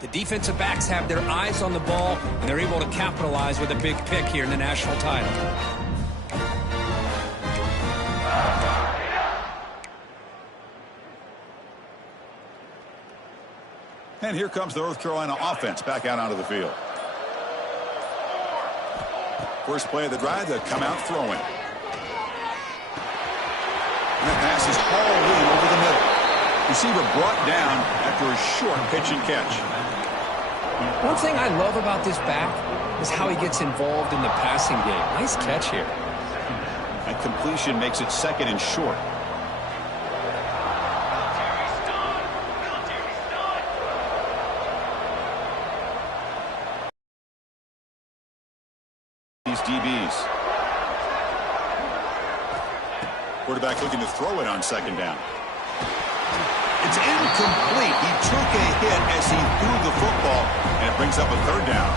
The defensive backs have their eyes on the ball, and they're able to capitalize with a big pick here in the national title. And here comes the North Carolina offense back out onto the field. First play of the drive, they come out throwing. And that pass is hauled in over the middle. Receiver brought down after a short pitch and catch. One thing I love about this back is how he gets involved in the passing game. Nice catch here. And completion makes it second and short. These DBs. Quarterback looking to throw it on second down. It's incomplete. He took a hit as he threw the football, and it brings up a third down.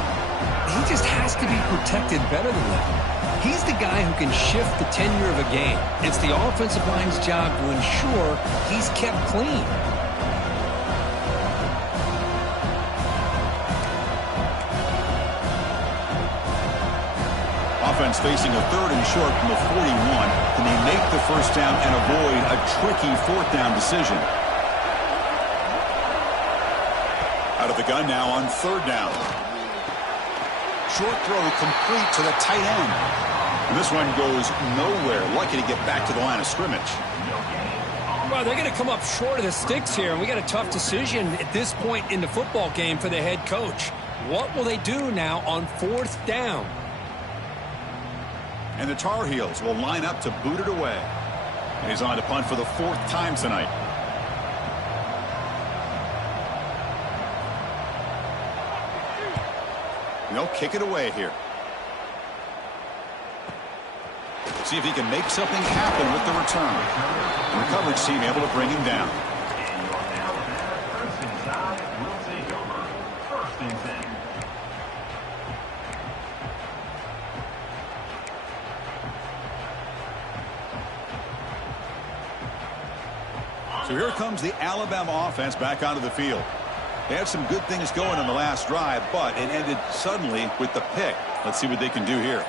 He just has to be protected better than that. He's the guy who can shift the tenure of a game. It's the offensive line's job to ensure he's kept clean. Offense facing a third and short from the 41. Can they make the first down and avoid a tricky fourth down decision? Out of the gun now on third down. Short throw complete to the tight end. And this one goes nowhere. Lucky to get back to the line of scrimmage. Well, they're going to come up short of the sticks here, and we got a tough decision at this point in the football game for the head coach. What will they do now on fourth down? And the Tar Heels will line up to boot it away. And he's on to punt for the fourth time tonight. And they'll kick it away here. See if he can make something happen with the return. And the coverage team able to bring him down. So here comes the Alabama offense back onto the field. They had some good things going on the last drive, but it ended suddenly with the pick. Let's see what they can do here.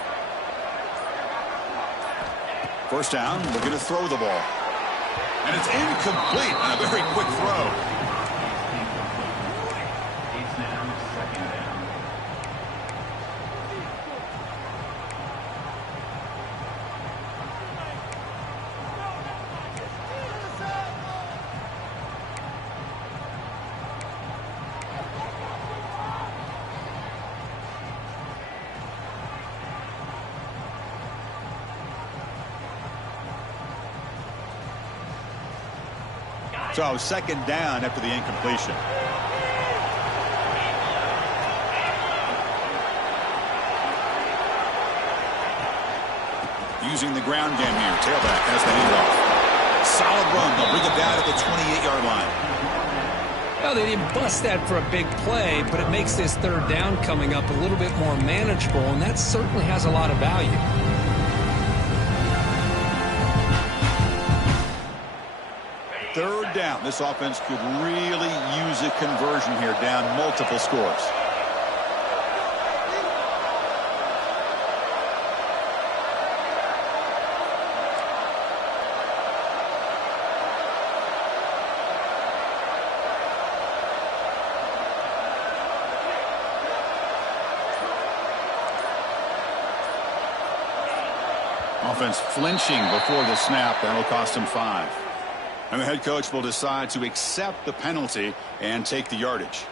First down, we're going to throw the ball. And it's incomplete on a very quick throw. So second down after the incompletion. Using the ground game here. Tailback has the handoff. Solid run. They'll bring it down at the 28-yard line. Well, they didn't bust that for a big play, but it makes this third down coming up a little bit more manageable, and that certainly has a lot of value. Third down. This offense could really use a conversion here, down multiple scores. Offense flinching before the snap. That'll cost him 5. And the head coach will decide to accept the penalty and take the yardage.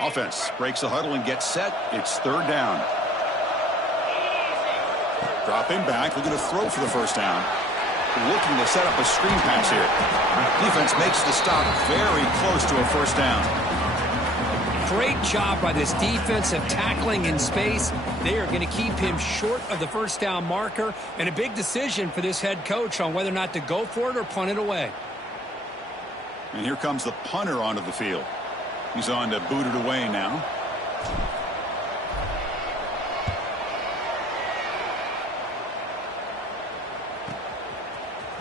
Offense breaks the huddle and gets set. It's third down. Dropping back, looking to throw for the first down. Looking to set up a screen pass here. Defense makes the stop very close to a first down. Great job by this defensive tackling in space. They are going to keep him short of the first down marker, and a big decision for this head coach on whether or not to go for it or punt it away. And here comes the punter onto the field. He's on to boot it away now.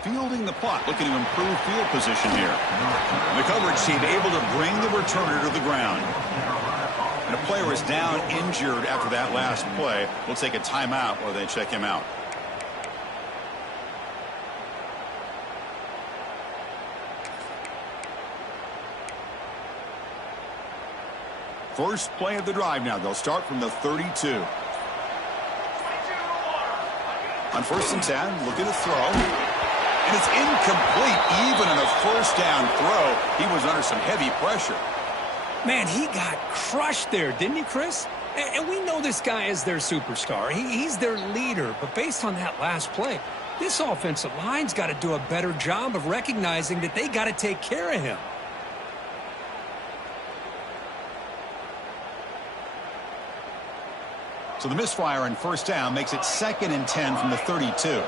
Fielding the punt, looking to improve field position here. And the coverage team able to bring the returner to the ground. And a player is down injured after that last play. We'll take a timeout while they check him out. First play of the drive now. They'll start from the 32. On 1st and 10, looking to throw. And it's incomplete. Even in a first down throw, he was under some heavy pressure. Man, he got crushed there, didn't he, Chris? And we know this guy is their superstar. He's their leader. But based on that last play, this offensive line's got to do a better job of recognizing that they got to take care of him. So the misfire on first down makes it 2nd and 10 from the 32.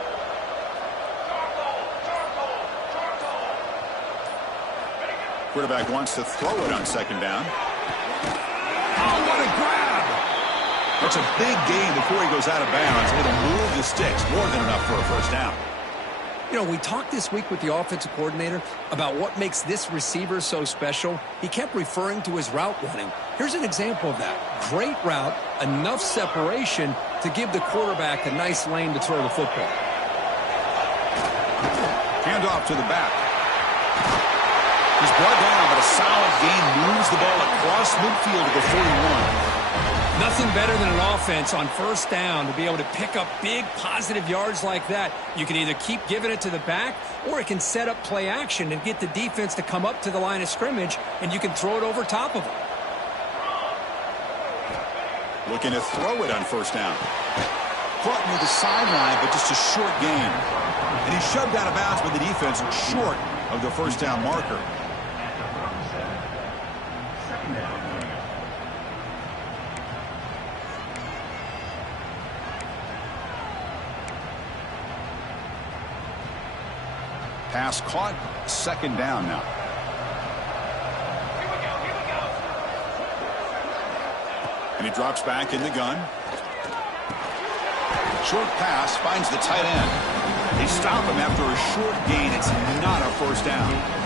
Quarterback wants to throw it on 2nd down. Oh, what a grab! That's a big gain before he goes out of bounds. It'll move the sticks. More than enough for a first down. You know, we talked this week with the offensive coordinator about what makes this receiver so special. He kept referring to his route running. Here's an example of that. Great route, enough separation to give the quarterback a nice lane to throw the football. Hand off to the back. He's brought down, but a solid gain moves the ball across midfield to the 41. Nothing better than an offense on first down to be able to pick up big positive yards like that. You can either keep giving it to the back, or it can set up play action and get the defense to come up to the line of scrimmage, and you can throw it over top of them. Looking to throw it on first down. Caught near the sideline, but just a short gain. And he's shoved out of bounds by the defense short of the first down marker. Pass caught, 2nd down now. And he drops back in the gun. Short pass finds the tight end. They stop him after a short gain. It's not a first down.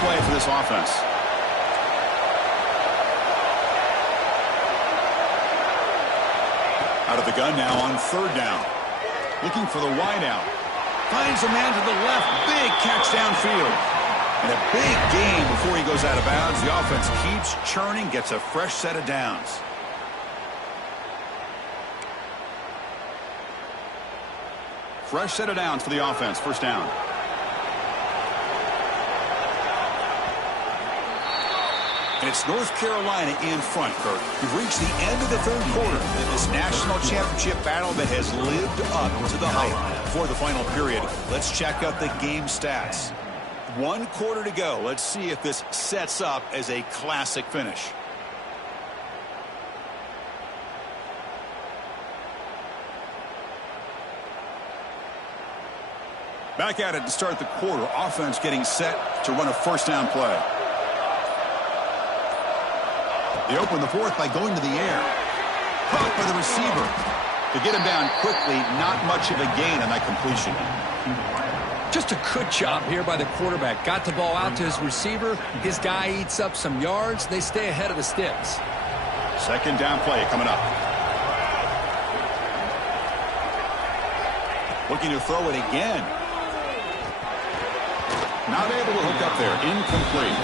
Play for this offense. Out of the gun now on 3rd down. Looking for the wide out. Finds a man to the left. Big catch downfield. And a big gain before he goes out of bounds. The offense keeps churning, gets a fresh set of downs. Fresh set of downs for the offense. First down. And it's North Carolina in front, Kurt. We've reached the end of the third quarter in this national championship battle that has lived up to the hype. Before the final period, let's check out the game stats. 1 quarter to go. Let's see if this sets up as a classic finish. Back at it to start the quarter. Offense getting set to run a first down play. They open the fourth by going to the air. Caught by the receiver. To get him down quickly, not much of a gain on that completion. Just a good job here by the quarterback. Got the ball out to his receiver. His guy eats up some yards. They stay ahead of the sticks. Second down play coming up. Looking to throw it again. Not able to hook up there. Incomplete.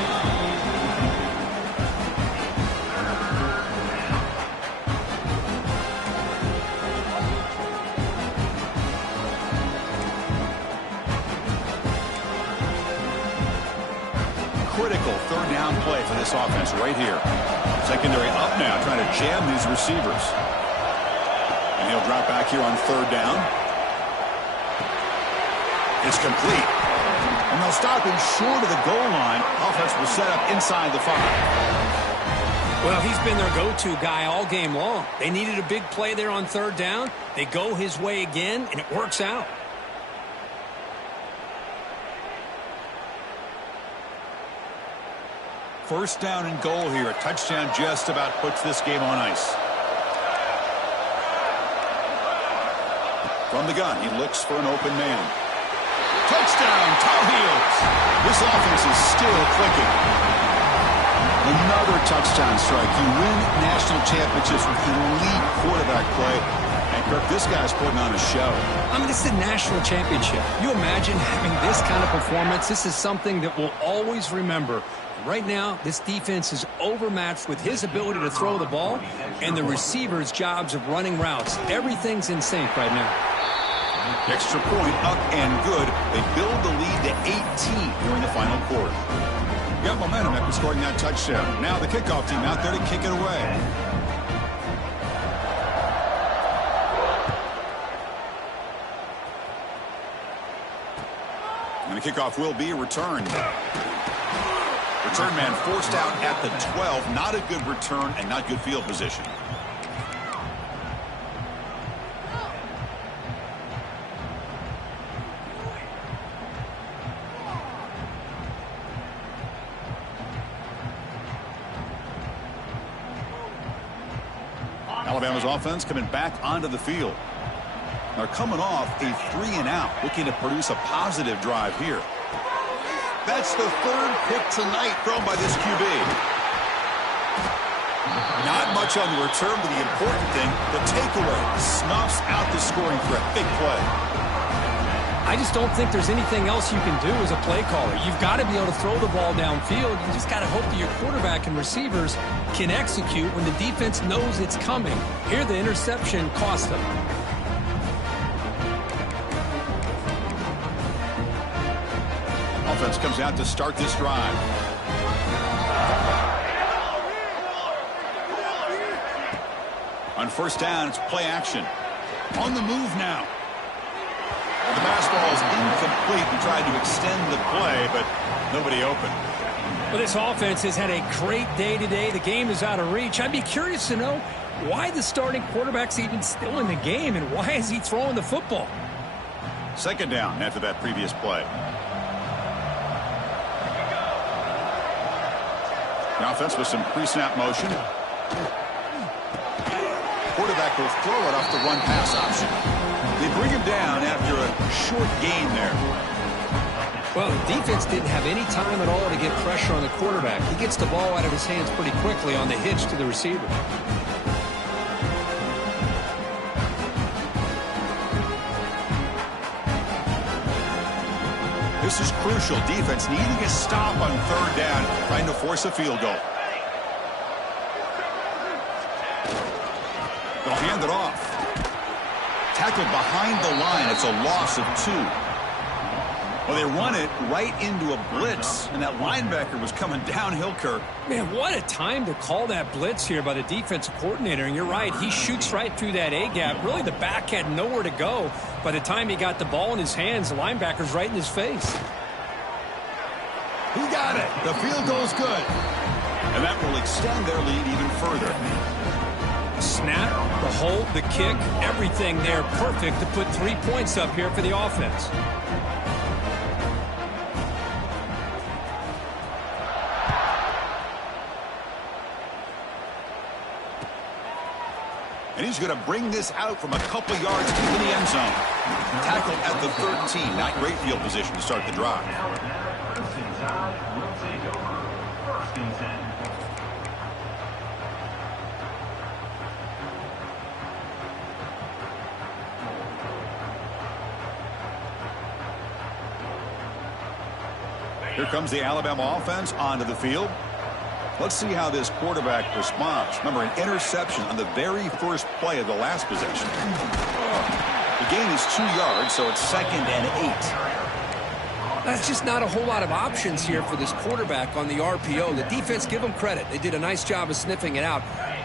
Critical third down play for this offense right here. Secondary up now, trying to jam these receivers. And he'll drop back here on third down. It's complete. And they'll stop him short of the goal line. Offense will set up inside the 5. Well, he's been their go-to guy all game long. They needed a big play there on third down. They go his way again, and it works out. First down and goal here. A touchdown just about puts this game on ice. From the gun, he looks for an open man. Touchdown, Tar Heels. This offense is still clicking. Another touchdown strike. You win national championships with elite quarterback play. And, Kirk, this guy's putting on a show. I mean, this is a national championship. You imagine having this kind of performance? This is something that we'll always remember. Right now, this defense is overmatched with his ability to throw the ball and the receivers' jobs of running routes. Everything's in sync right now. Extra point up and good. They build the lead to 18 during the final quarter. Got momentum after scoring that touchdown. Now the kickoff team out there to kick it away. And the kickoff will be returned. Return man forced out at the 12. Not a good return and not good field position. Alabama's offense coming back onto the field. They're coming off a 3-and-out, looking to produce a positive drive here. That's the third pick tonight thrown by this QB. Not much on the return, but the important thing, the takeaway, snuffs out the scoring threat. Big play. I just don't think there's anything else you can do as a play caller. You've got to be able to throw the ball downfield. You just got to hope that your quarterback and receivers can execute when the defense knows it's coming. Here, the interception cost them. Offense comes out to start this drive. On first down, it's play action. On the move now. The pass ball is incomplete. We tried to extend the play, but nobody open. Well, this offense has had a great day today. The game is out of reach. I'd be curious to know why the starting quarterback's even still in the game and why is he throwing the football? Second down after that previous play. The offense with some pre-snap motion. Quarterback will throw it off the run-pass option. They bring him down after a short gain there. Well, the defense didn't have any time at all to get pressure on the quarterback. He gets the ball out of his hands pretty quickly on the hitch to the receiver. This is crucial. Defense needing a stop on third down, trying to force a field goal. They'll hand it off. Tackled behind the line. It's a loss of 2. Well, they run it right into a blitz, and that linebacker was coming downhill, Kirk. Man, what a time to call that blitz here by the defensive coordinator. And you're right, he shoots right through that A-gap. Really, the back had nowhere to go. By the time he got the ball in his hands, the linebacker's right in his face. He got it. The field goal's good. And that will extend their lead even further. Snap, the hold, the kick, everything there perfect to put 3 points up here for the offense. And he's going to bring this out from a couple yards into the end zone. Tackled at the 13. Not great field position to start the drive. First and 10. We'll take over. First and 10. Here comes the Alabama offense onto the field. Let's see how this quarterback responds. Remember, an interception on the very first play of the last possession. The gain is 2 yards, so it's 2nd and 8. That's just not a whole lot of options here for this quarterback on the RPO. The defense, give them credit. They did a nice job of sniffing it out.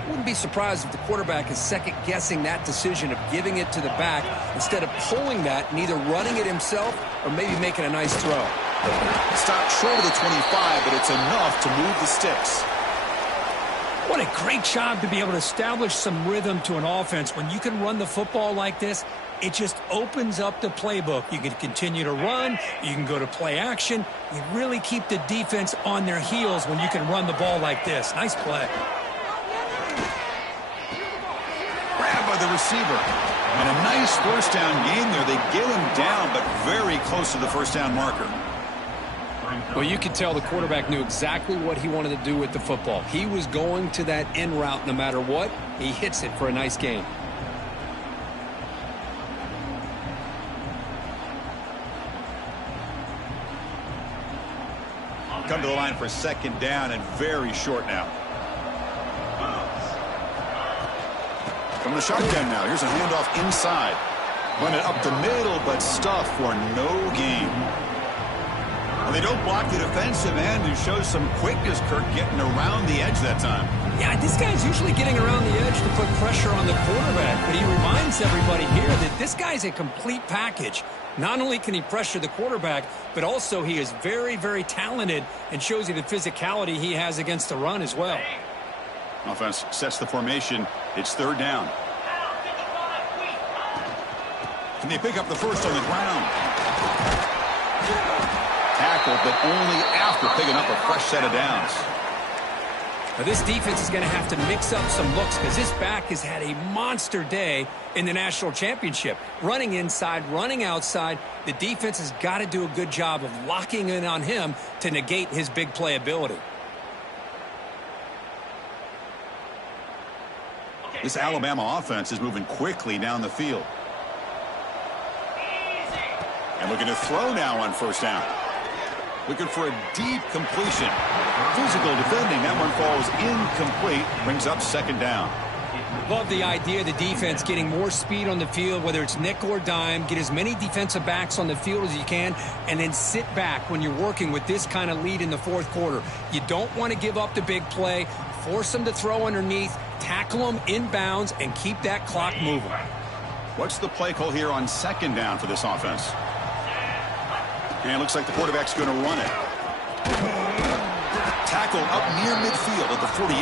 Wouldn't be surprised if the quarterback is second-guessing that decision of giving it to the back instead of pulling that and either running it himself or maybe making a nice throw. Stopped short of the 25, but it's enough to move the sticks. What a great job to be able to establish some rhythm to an offense. When you can run the football like this, it just opens up the playbook. You can continue to run. You can go to play action. You really keep the defense on their heels when you can run the ball like this. Nice play. Grabbed by the receiver. And a nice first down gain there. They get him down, but very close to the first down marker. Well, you could tell the quarterback knew exactly what he wanted to do with the football. He was going to that in route no matter what. He hits it for a nice gain. Come to the line for 2nd down and very short now. From the shotgun now. Here's a handoff inside. Run it up the middle, but stuffed for no gain. Well, they don't block the defensive end, who shows some quickness, Kirk, getting around the edge that time. Yeah, this guy's usually getting around the edge to put pressure on the quarterback, but he reminds everybody here that this guy's a complete package. Not only can he pressure the quarterback, but also he is very, very talented and shows you the physicality he has against the run as well. Offense sets the formation. It's 3rd down. Can they pick up the first on the ground? Tackled, but only after picking up a fresh set of downs. Now this defense is going to have to mix up some looks because this back has had a monster day in the national championship. Running inside, running outside. The defense has got to do a good job of locking in on him to negate his big play ability. This Alabama offense is moving quickly down the field. And looking to throw now on first down. Looking for a deep completion. Physical defending. That one falls incomplete. Brings up 2nd down. Love the idea of the defense getting more speed on the field, whether it's nickel or dime. Get as many defensive backs on the field as you can, and then sit back when you're working with this kind of lead in the 4th quarter. You don't want to give up the big play. Force them to throw underneath. Tackle them inbounds and keep that clock moving. What's the play call here on 2nd down for this offense? And it looks like the quarterback's going to run it. Tackle up near midfield at the 48.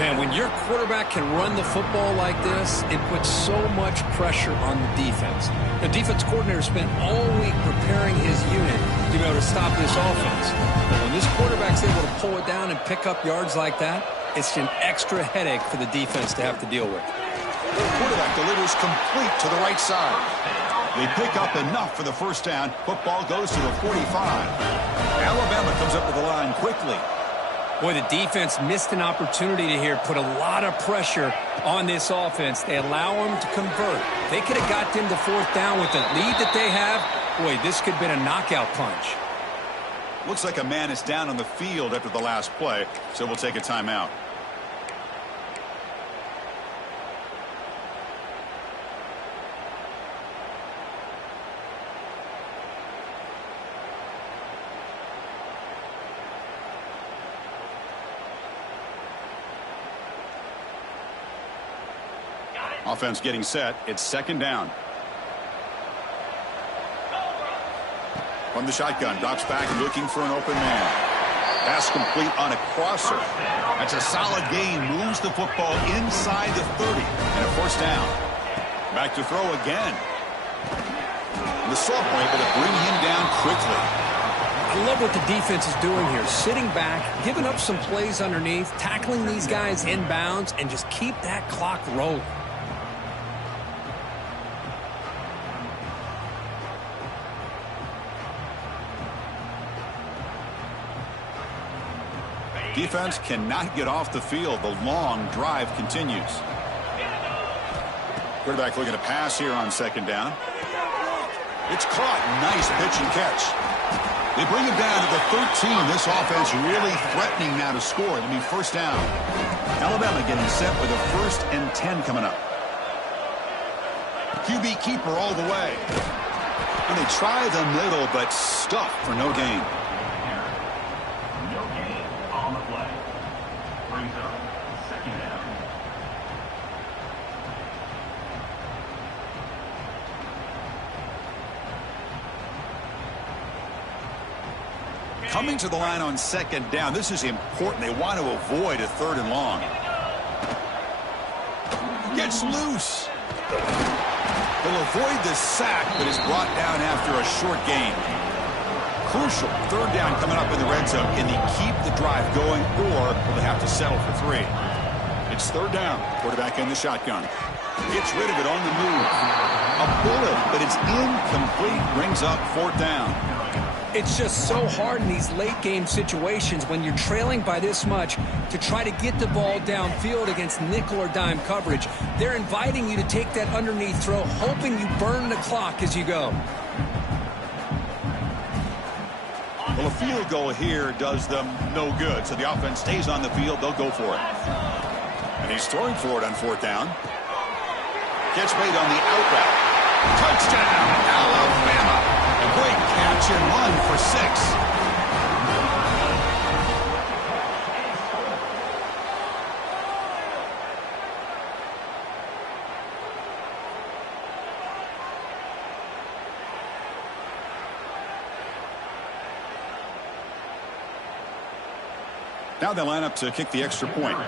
Man, when your quarterback can run the football like this, it puts so much pressure on the defense. The defense coordinator spent all week preparing his unit to be able to stop this offense. But when this quarterback's able to pull it down and pick up yards like that, it's an extra headache for the defense to have to deal with. The quarterback delivers complete to the right side. They pick up enough for the first down. Football goes to the 45. Alabama comes up with the line quickly. Boy, the defense missed an opportunity to here put a lot of pressure on this offense. They allow them to convert. They could have got them to 4th down with the lead that they have. Boy, this could have been a knockout punch. Looks like a man is down on the field after the last play, so we'll take a timeout. Offense getting set. It's second down. From the shotgun, drops back looking for an open man. Pass complete on a crosser. That's a solid gain. Moves the football inside the 30. And a first down. Back to throw again. The sophomore able to bring him down quickly. I love what the defense is doing here. Sitting back, giving up some plays underneath, tackling these guys inbounds, and just keep that clock rolling. Defense cannot get off the field. The long drive continues. Quarterback looking to pass here on second down. It's caught. Nice pitch and catch. They bring him down to the 13. This offense really threatening now to score. It'll be first down. Alabama getting set with a 1st and 10 coming up. QB keeper all the way. And they try the middle, but stuffed for no gain. Coming to the line on second down. This is important. They want to avoid a 3rd and long. Gets loose. They'll avoid the sack, but is brought down after a short gain. Crucial 3rd down coming up in the red zone. Can they keep the drive going, or will they have to settle for 3? It's 3rd down. Quarterback in the shotgun. Gets rid of it on the move. A bullet, but it's incomplete. Brings up 4th down. It's just so hard in these late-game situations when you're trailing by this much to try to get the ball downfield against nickel or dime coverage. They're inviting you to take that underneath throw, hoping you burn the clock as you go. Well, a field goal here does them no good, so the offense stays on the field. They'll go for it. And he's throwing for it on 4th down. Gets made on the out route. Touchdown, Alabama. A great catch and run for 6. Now they line up to kick the extra point.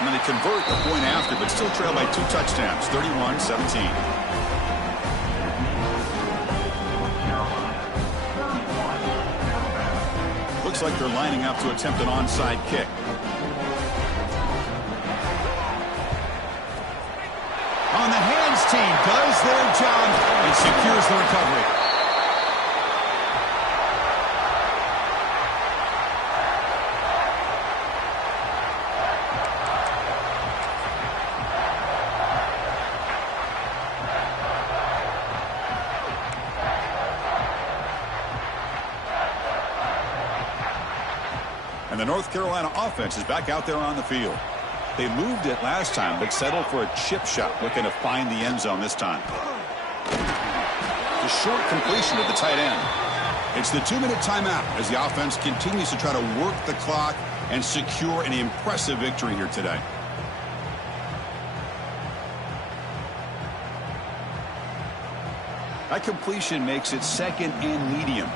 And then they convert the point after, but still trail by 2 touchdowns, 31-17. Looks like they're lining up to attempt an onside kick. On the hands team does their job and secures the recovery. The North Carolina offense is back out there on the field. They moved it last time, but settled for a chip shot, looking to find the end zone this time. The short completion of the tight end. It's the 2-minute timeout as the offense continues to try to work the clock and secure an impressive victory here today. That completion makes it 2nd and medium.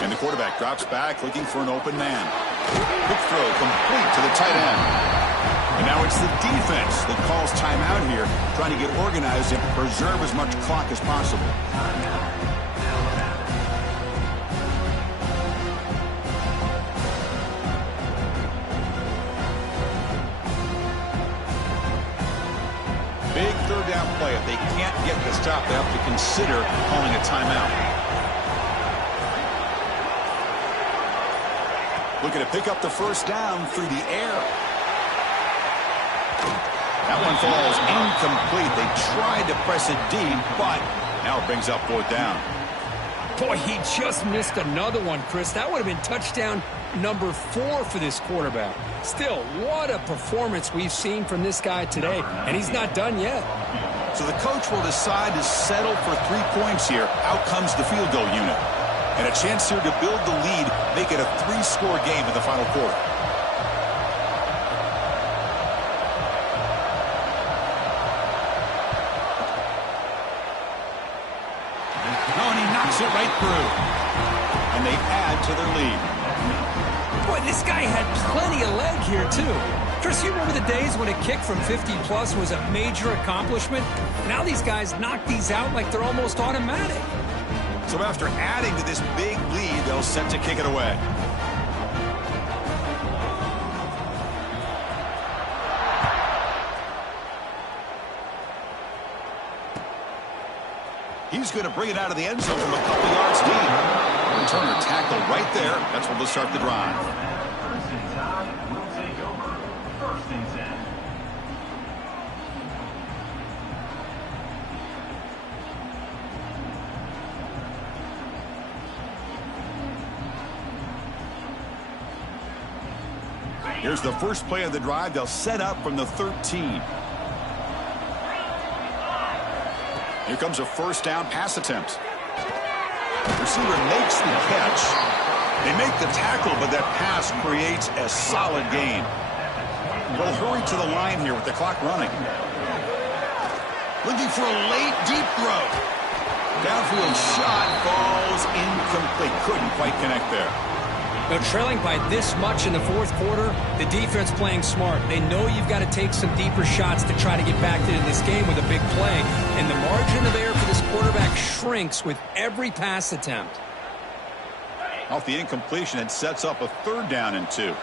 And the quarterback drops back looking for an open man. Quick throw complete to the tight end. And now it's the defense that calls timeout here, trying to get organized and preserve as much clock as possible. Big 3rd down play. If they can't get the stop, they have to consider calling a timeout. Looking to pick up the 1st down through the air. That one falls incomplete. They tried to press it deep, but now it brings up 4th down. Boy, he just missed another one, Chris. That would have been touchdown number 4 for this quarterback. Still, what a performance we've seen from this guy today, and he's not done yet. So the coach will decide to settle for 3 points here. Out comes the field goal unit. And a chance here to build the lead, make it a 3-score game in the final quarter. It right through. And they add to their lead. Boy, this guy had plenty of leg here, too. Chris, you remember the days when a kick from 50-plus was a major accomplishment? Now these guys knock these out like they're almost automatic. So after adding to this big lead, they'll set to kick it away. He's going to bring it out of the end zone from a couple yards deep. Returner tackle right there. That's where we'll start the drive. 1st and 10 will take over. 1st and 10. Here's the first play of the drive. They'll set up from the 13. Here comes a 1st down pass attempt. Receiver makes the catch. They make the tackle, but that pass creates a solid gain. They'll hurry to the line here with the clock running. Looking for a late, deep throw. Downfield shot falls incomplete. Couldn't quite connect there. Now, trailing by this much in the 4th quarter, the defense playing smart. They know you've got to take some deeper shots to try to get back into this game with a big play. And the margin of error for this quarterback shrinks with every pass attempt. Off the incompletion, it sets up a 3rd down and 2.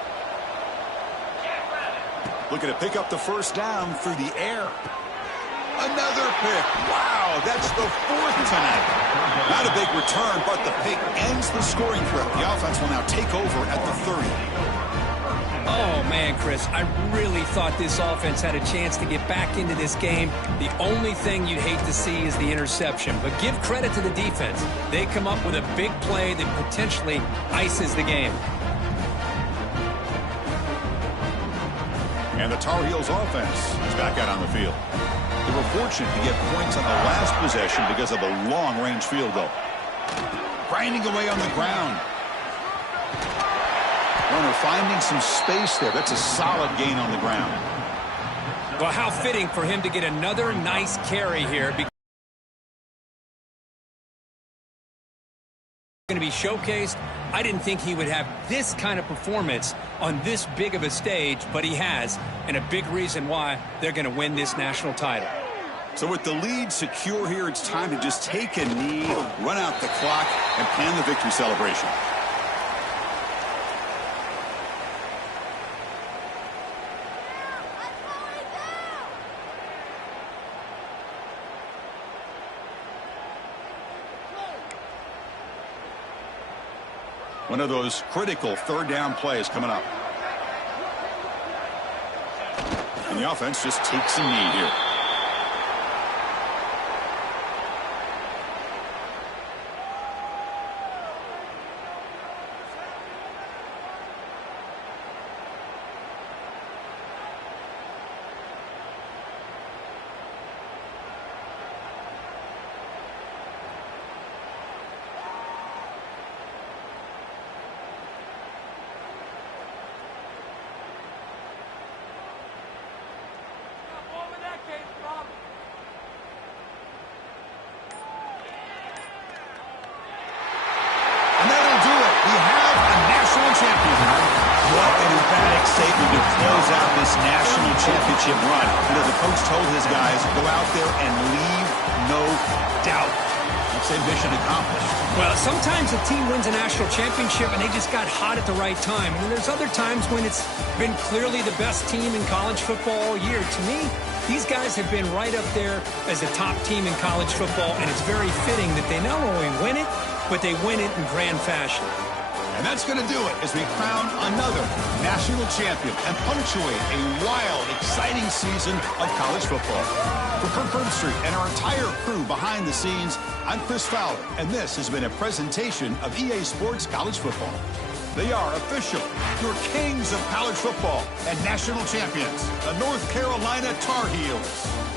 Looking to pick up the 1st down through the air. Another pick. Wow, that's the 4th tonight. Not a big return, but the pick ends the scoring threat. The offense will now take over at the 30. Oh, man, Chris, I really thought this offense had a chance to get back into this game. The only thing you'd hate to see is the interception. But give credit to the defense. They come up with a big play that potentially ices the game. And the Tar Heels offense is back out on the field. They were fortunate to get points on the last possession because of a long-range field goal. Grinding away on the ground. Runner finding some space there. That's a solid gain on the ground. Well, how fitting for him to get another nice carry here. Going to be showcased. I didn't think he would have this kind of performance on this big of a stage, but he has, and a big reason why they're going to win this national title. So with the lead secure here, it's time to just take a knee, run out the clock, and plan the victory celebration. One of those critical 3rd down plays coming up. And the offense just takes a knee here. Statement to close out this national championship run. You know, the coach told his guys, go out there and leave no doubt. Let's say mission accomplished. Well, sometimes a team wins a national championship and they just got hot at the right time. And there's other times when it's been clearly the best team in college football all year. To me, these guys have been right up there as a top team in college football, and it's very fitting that they not only win it, but they win it in grand fashion. And that's going to do it as we crown another national champion and punctuate a wild, exciting season of college football. For Kirk Herbstreit and our entire crew behind the scenes, I'm Chris Fowler, and this has been a presentation of EA Sports College Football. They are official, your kings of college football and national champions, the North Carolina Tar Heels.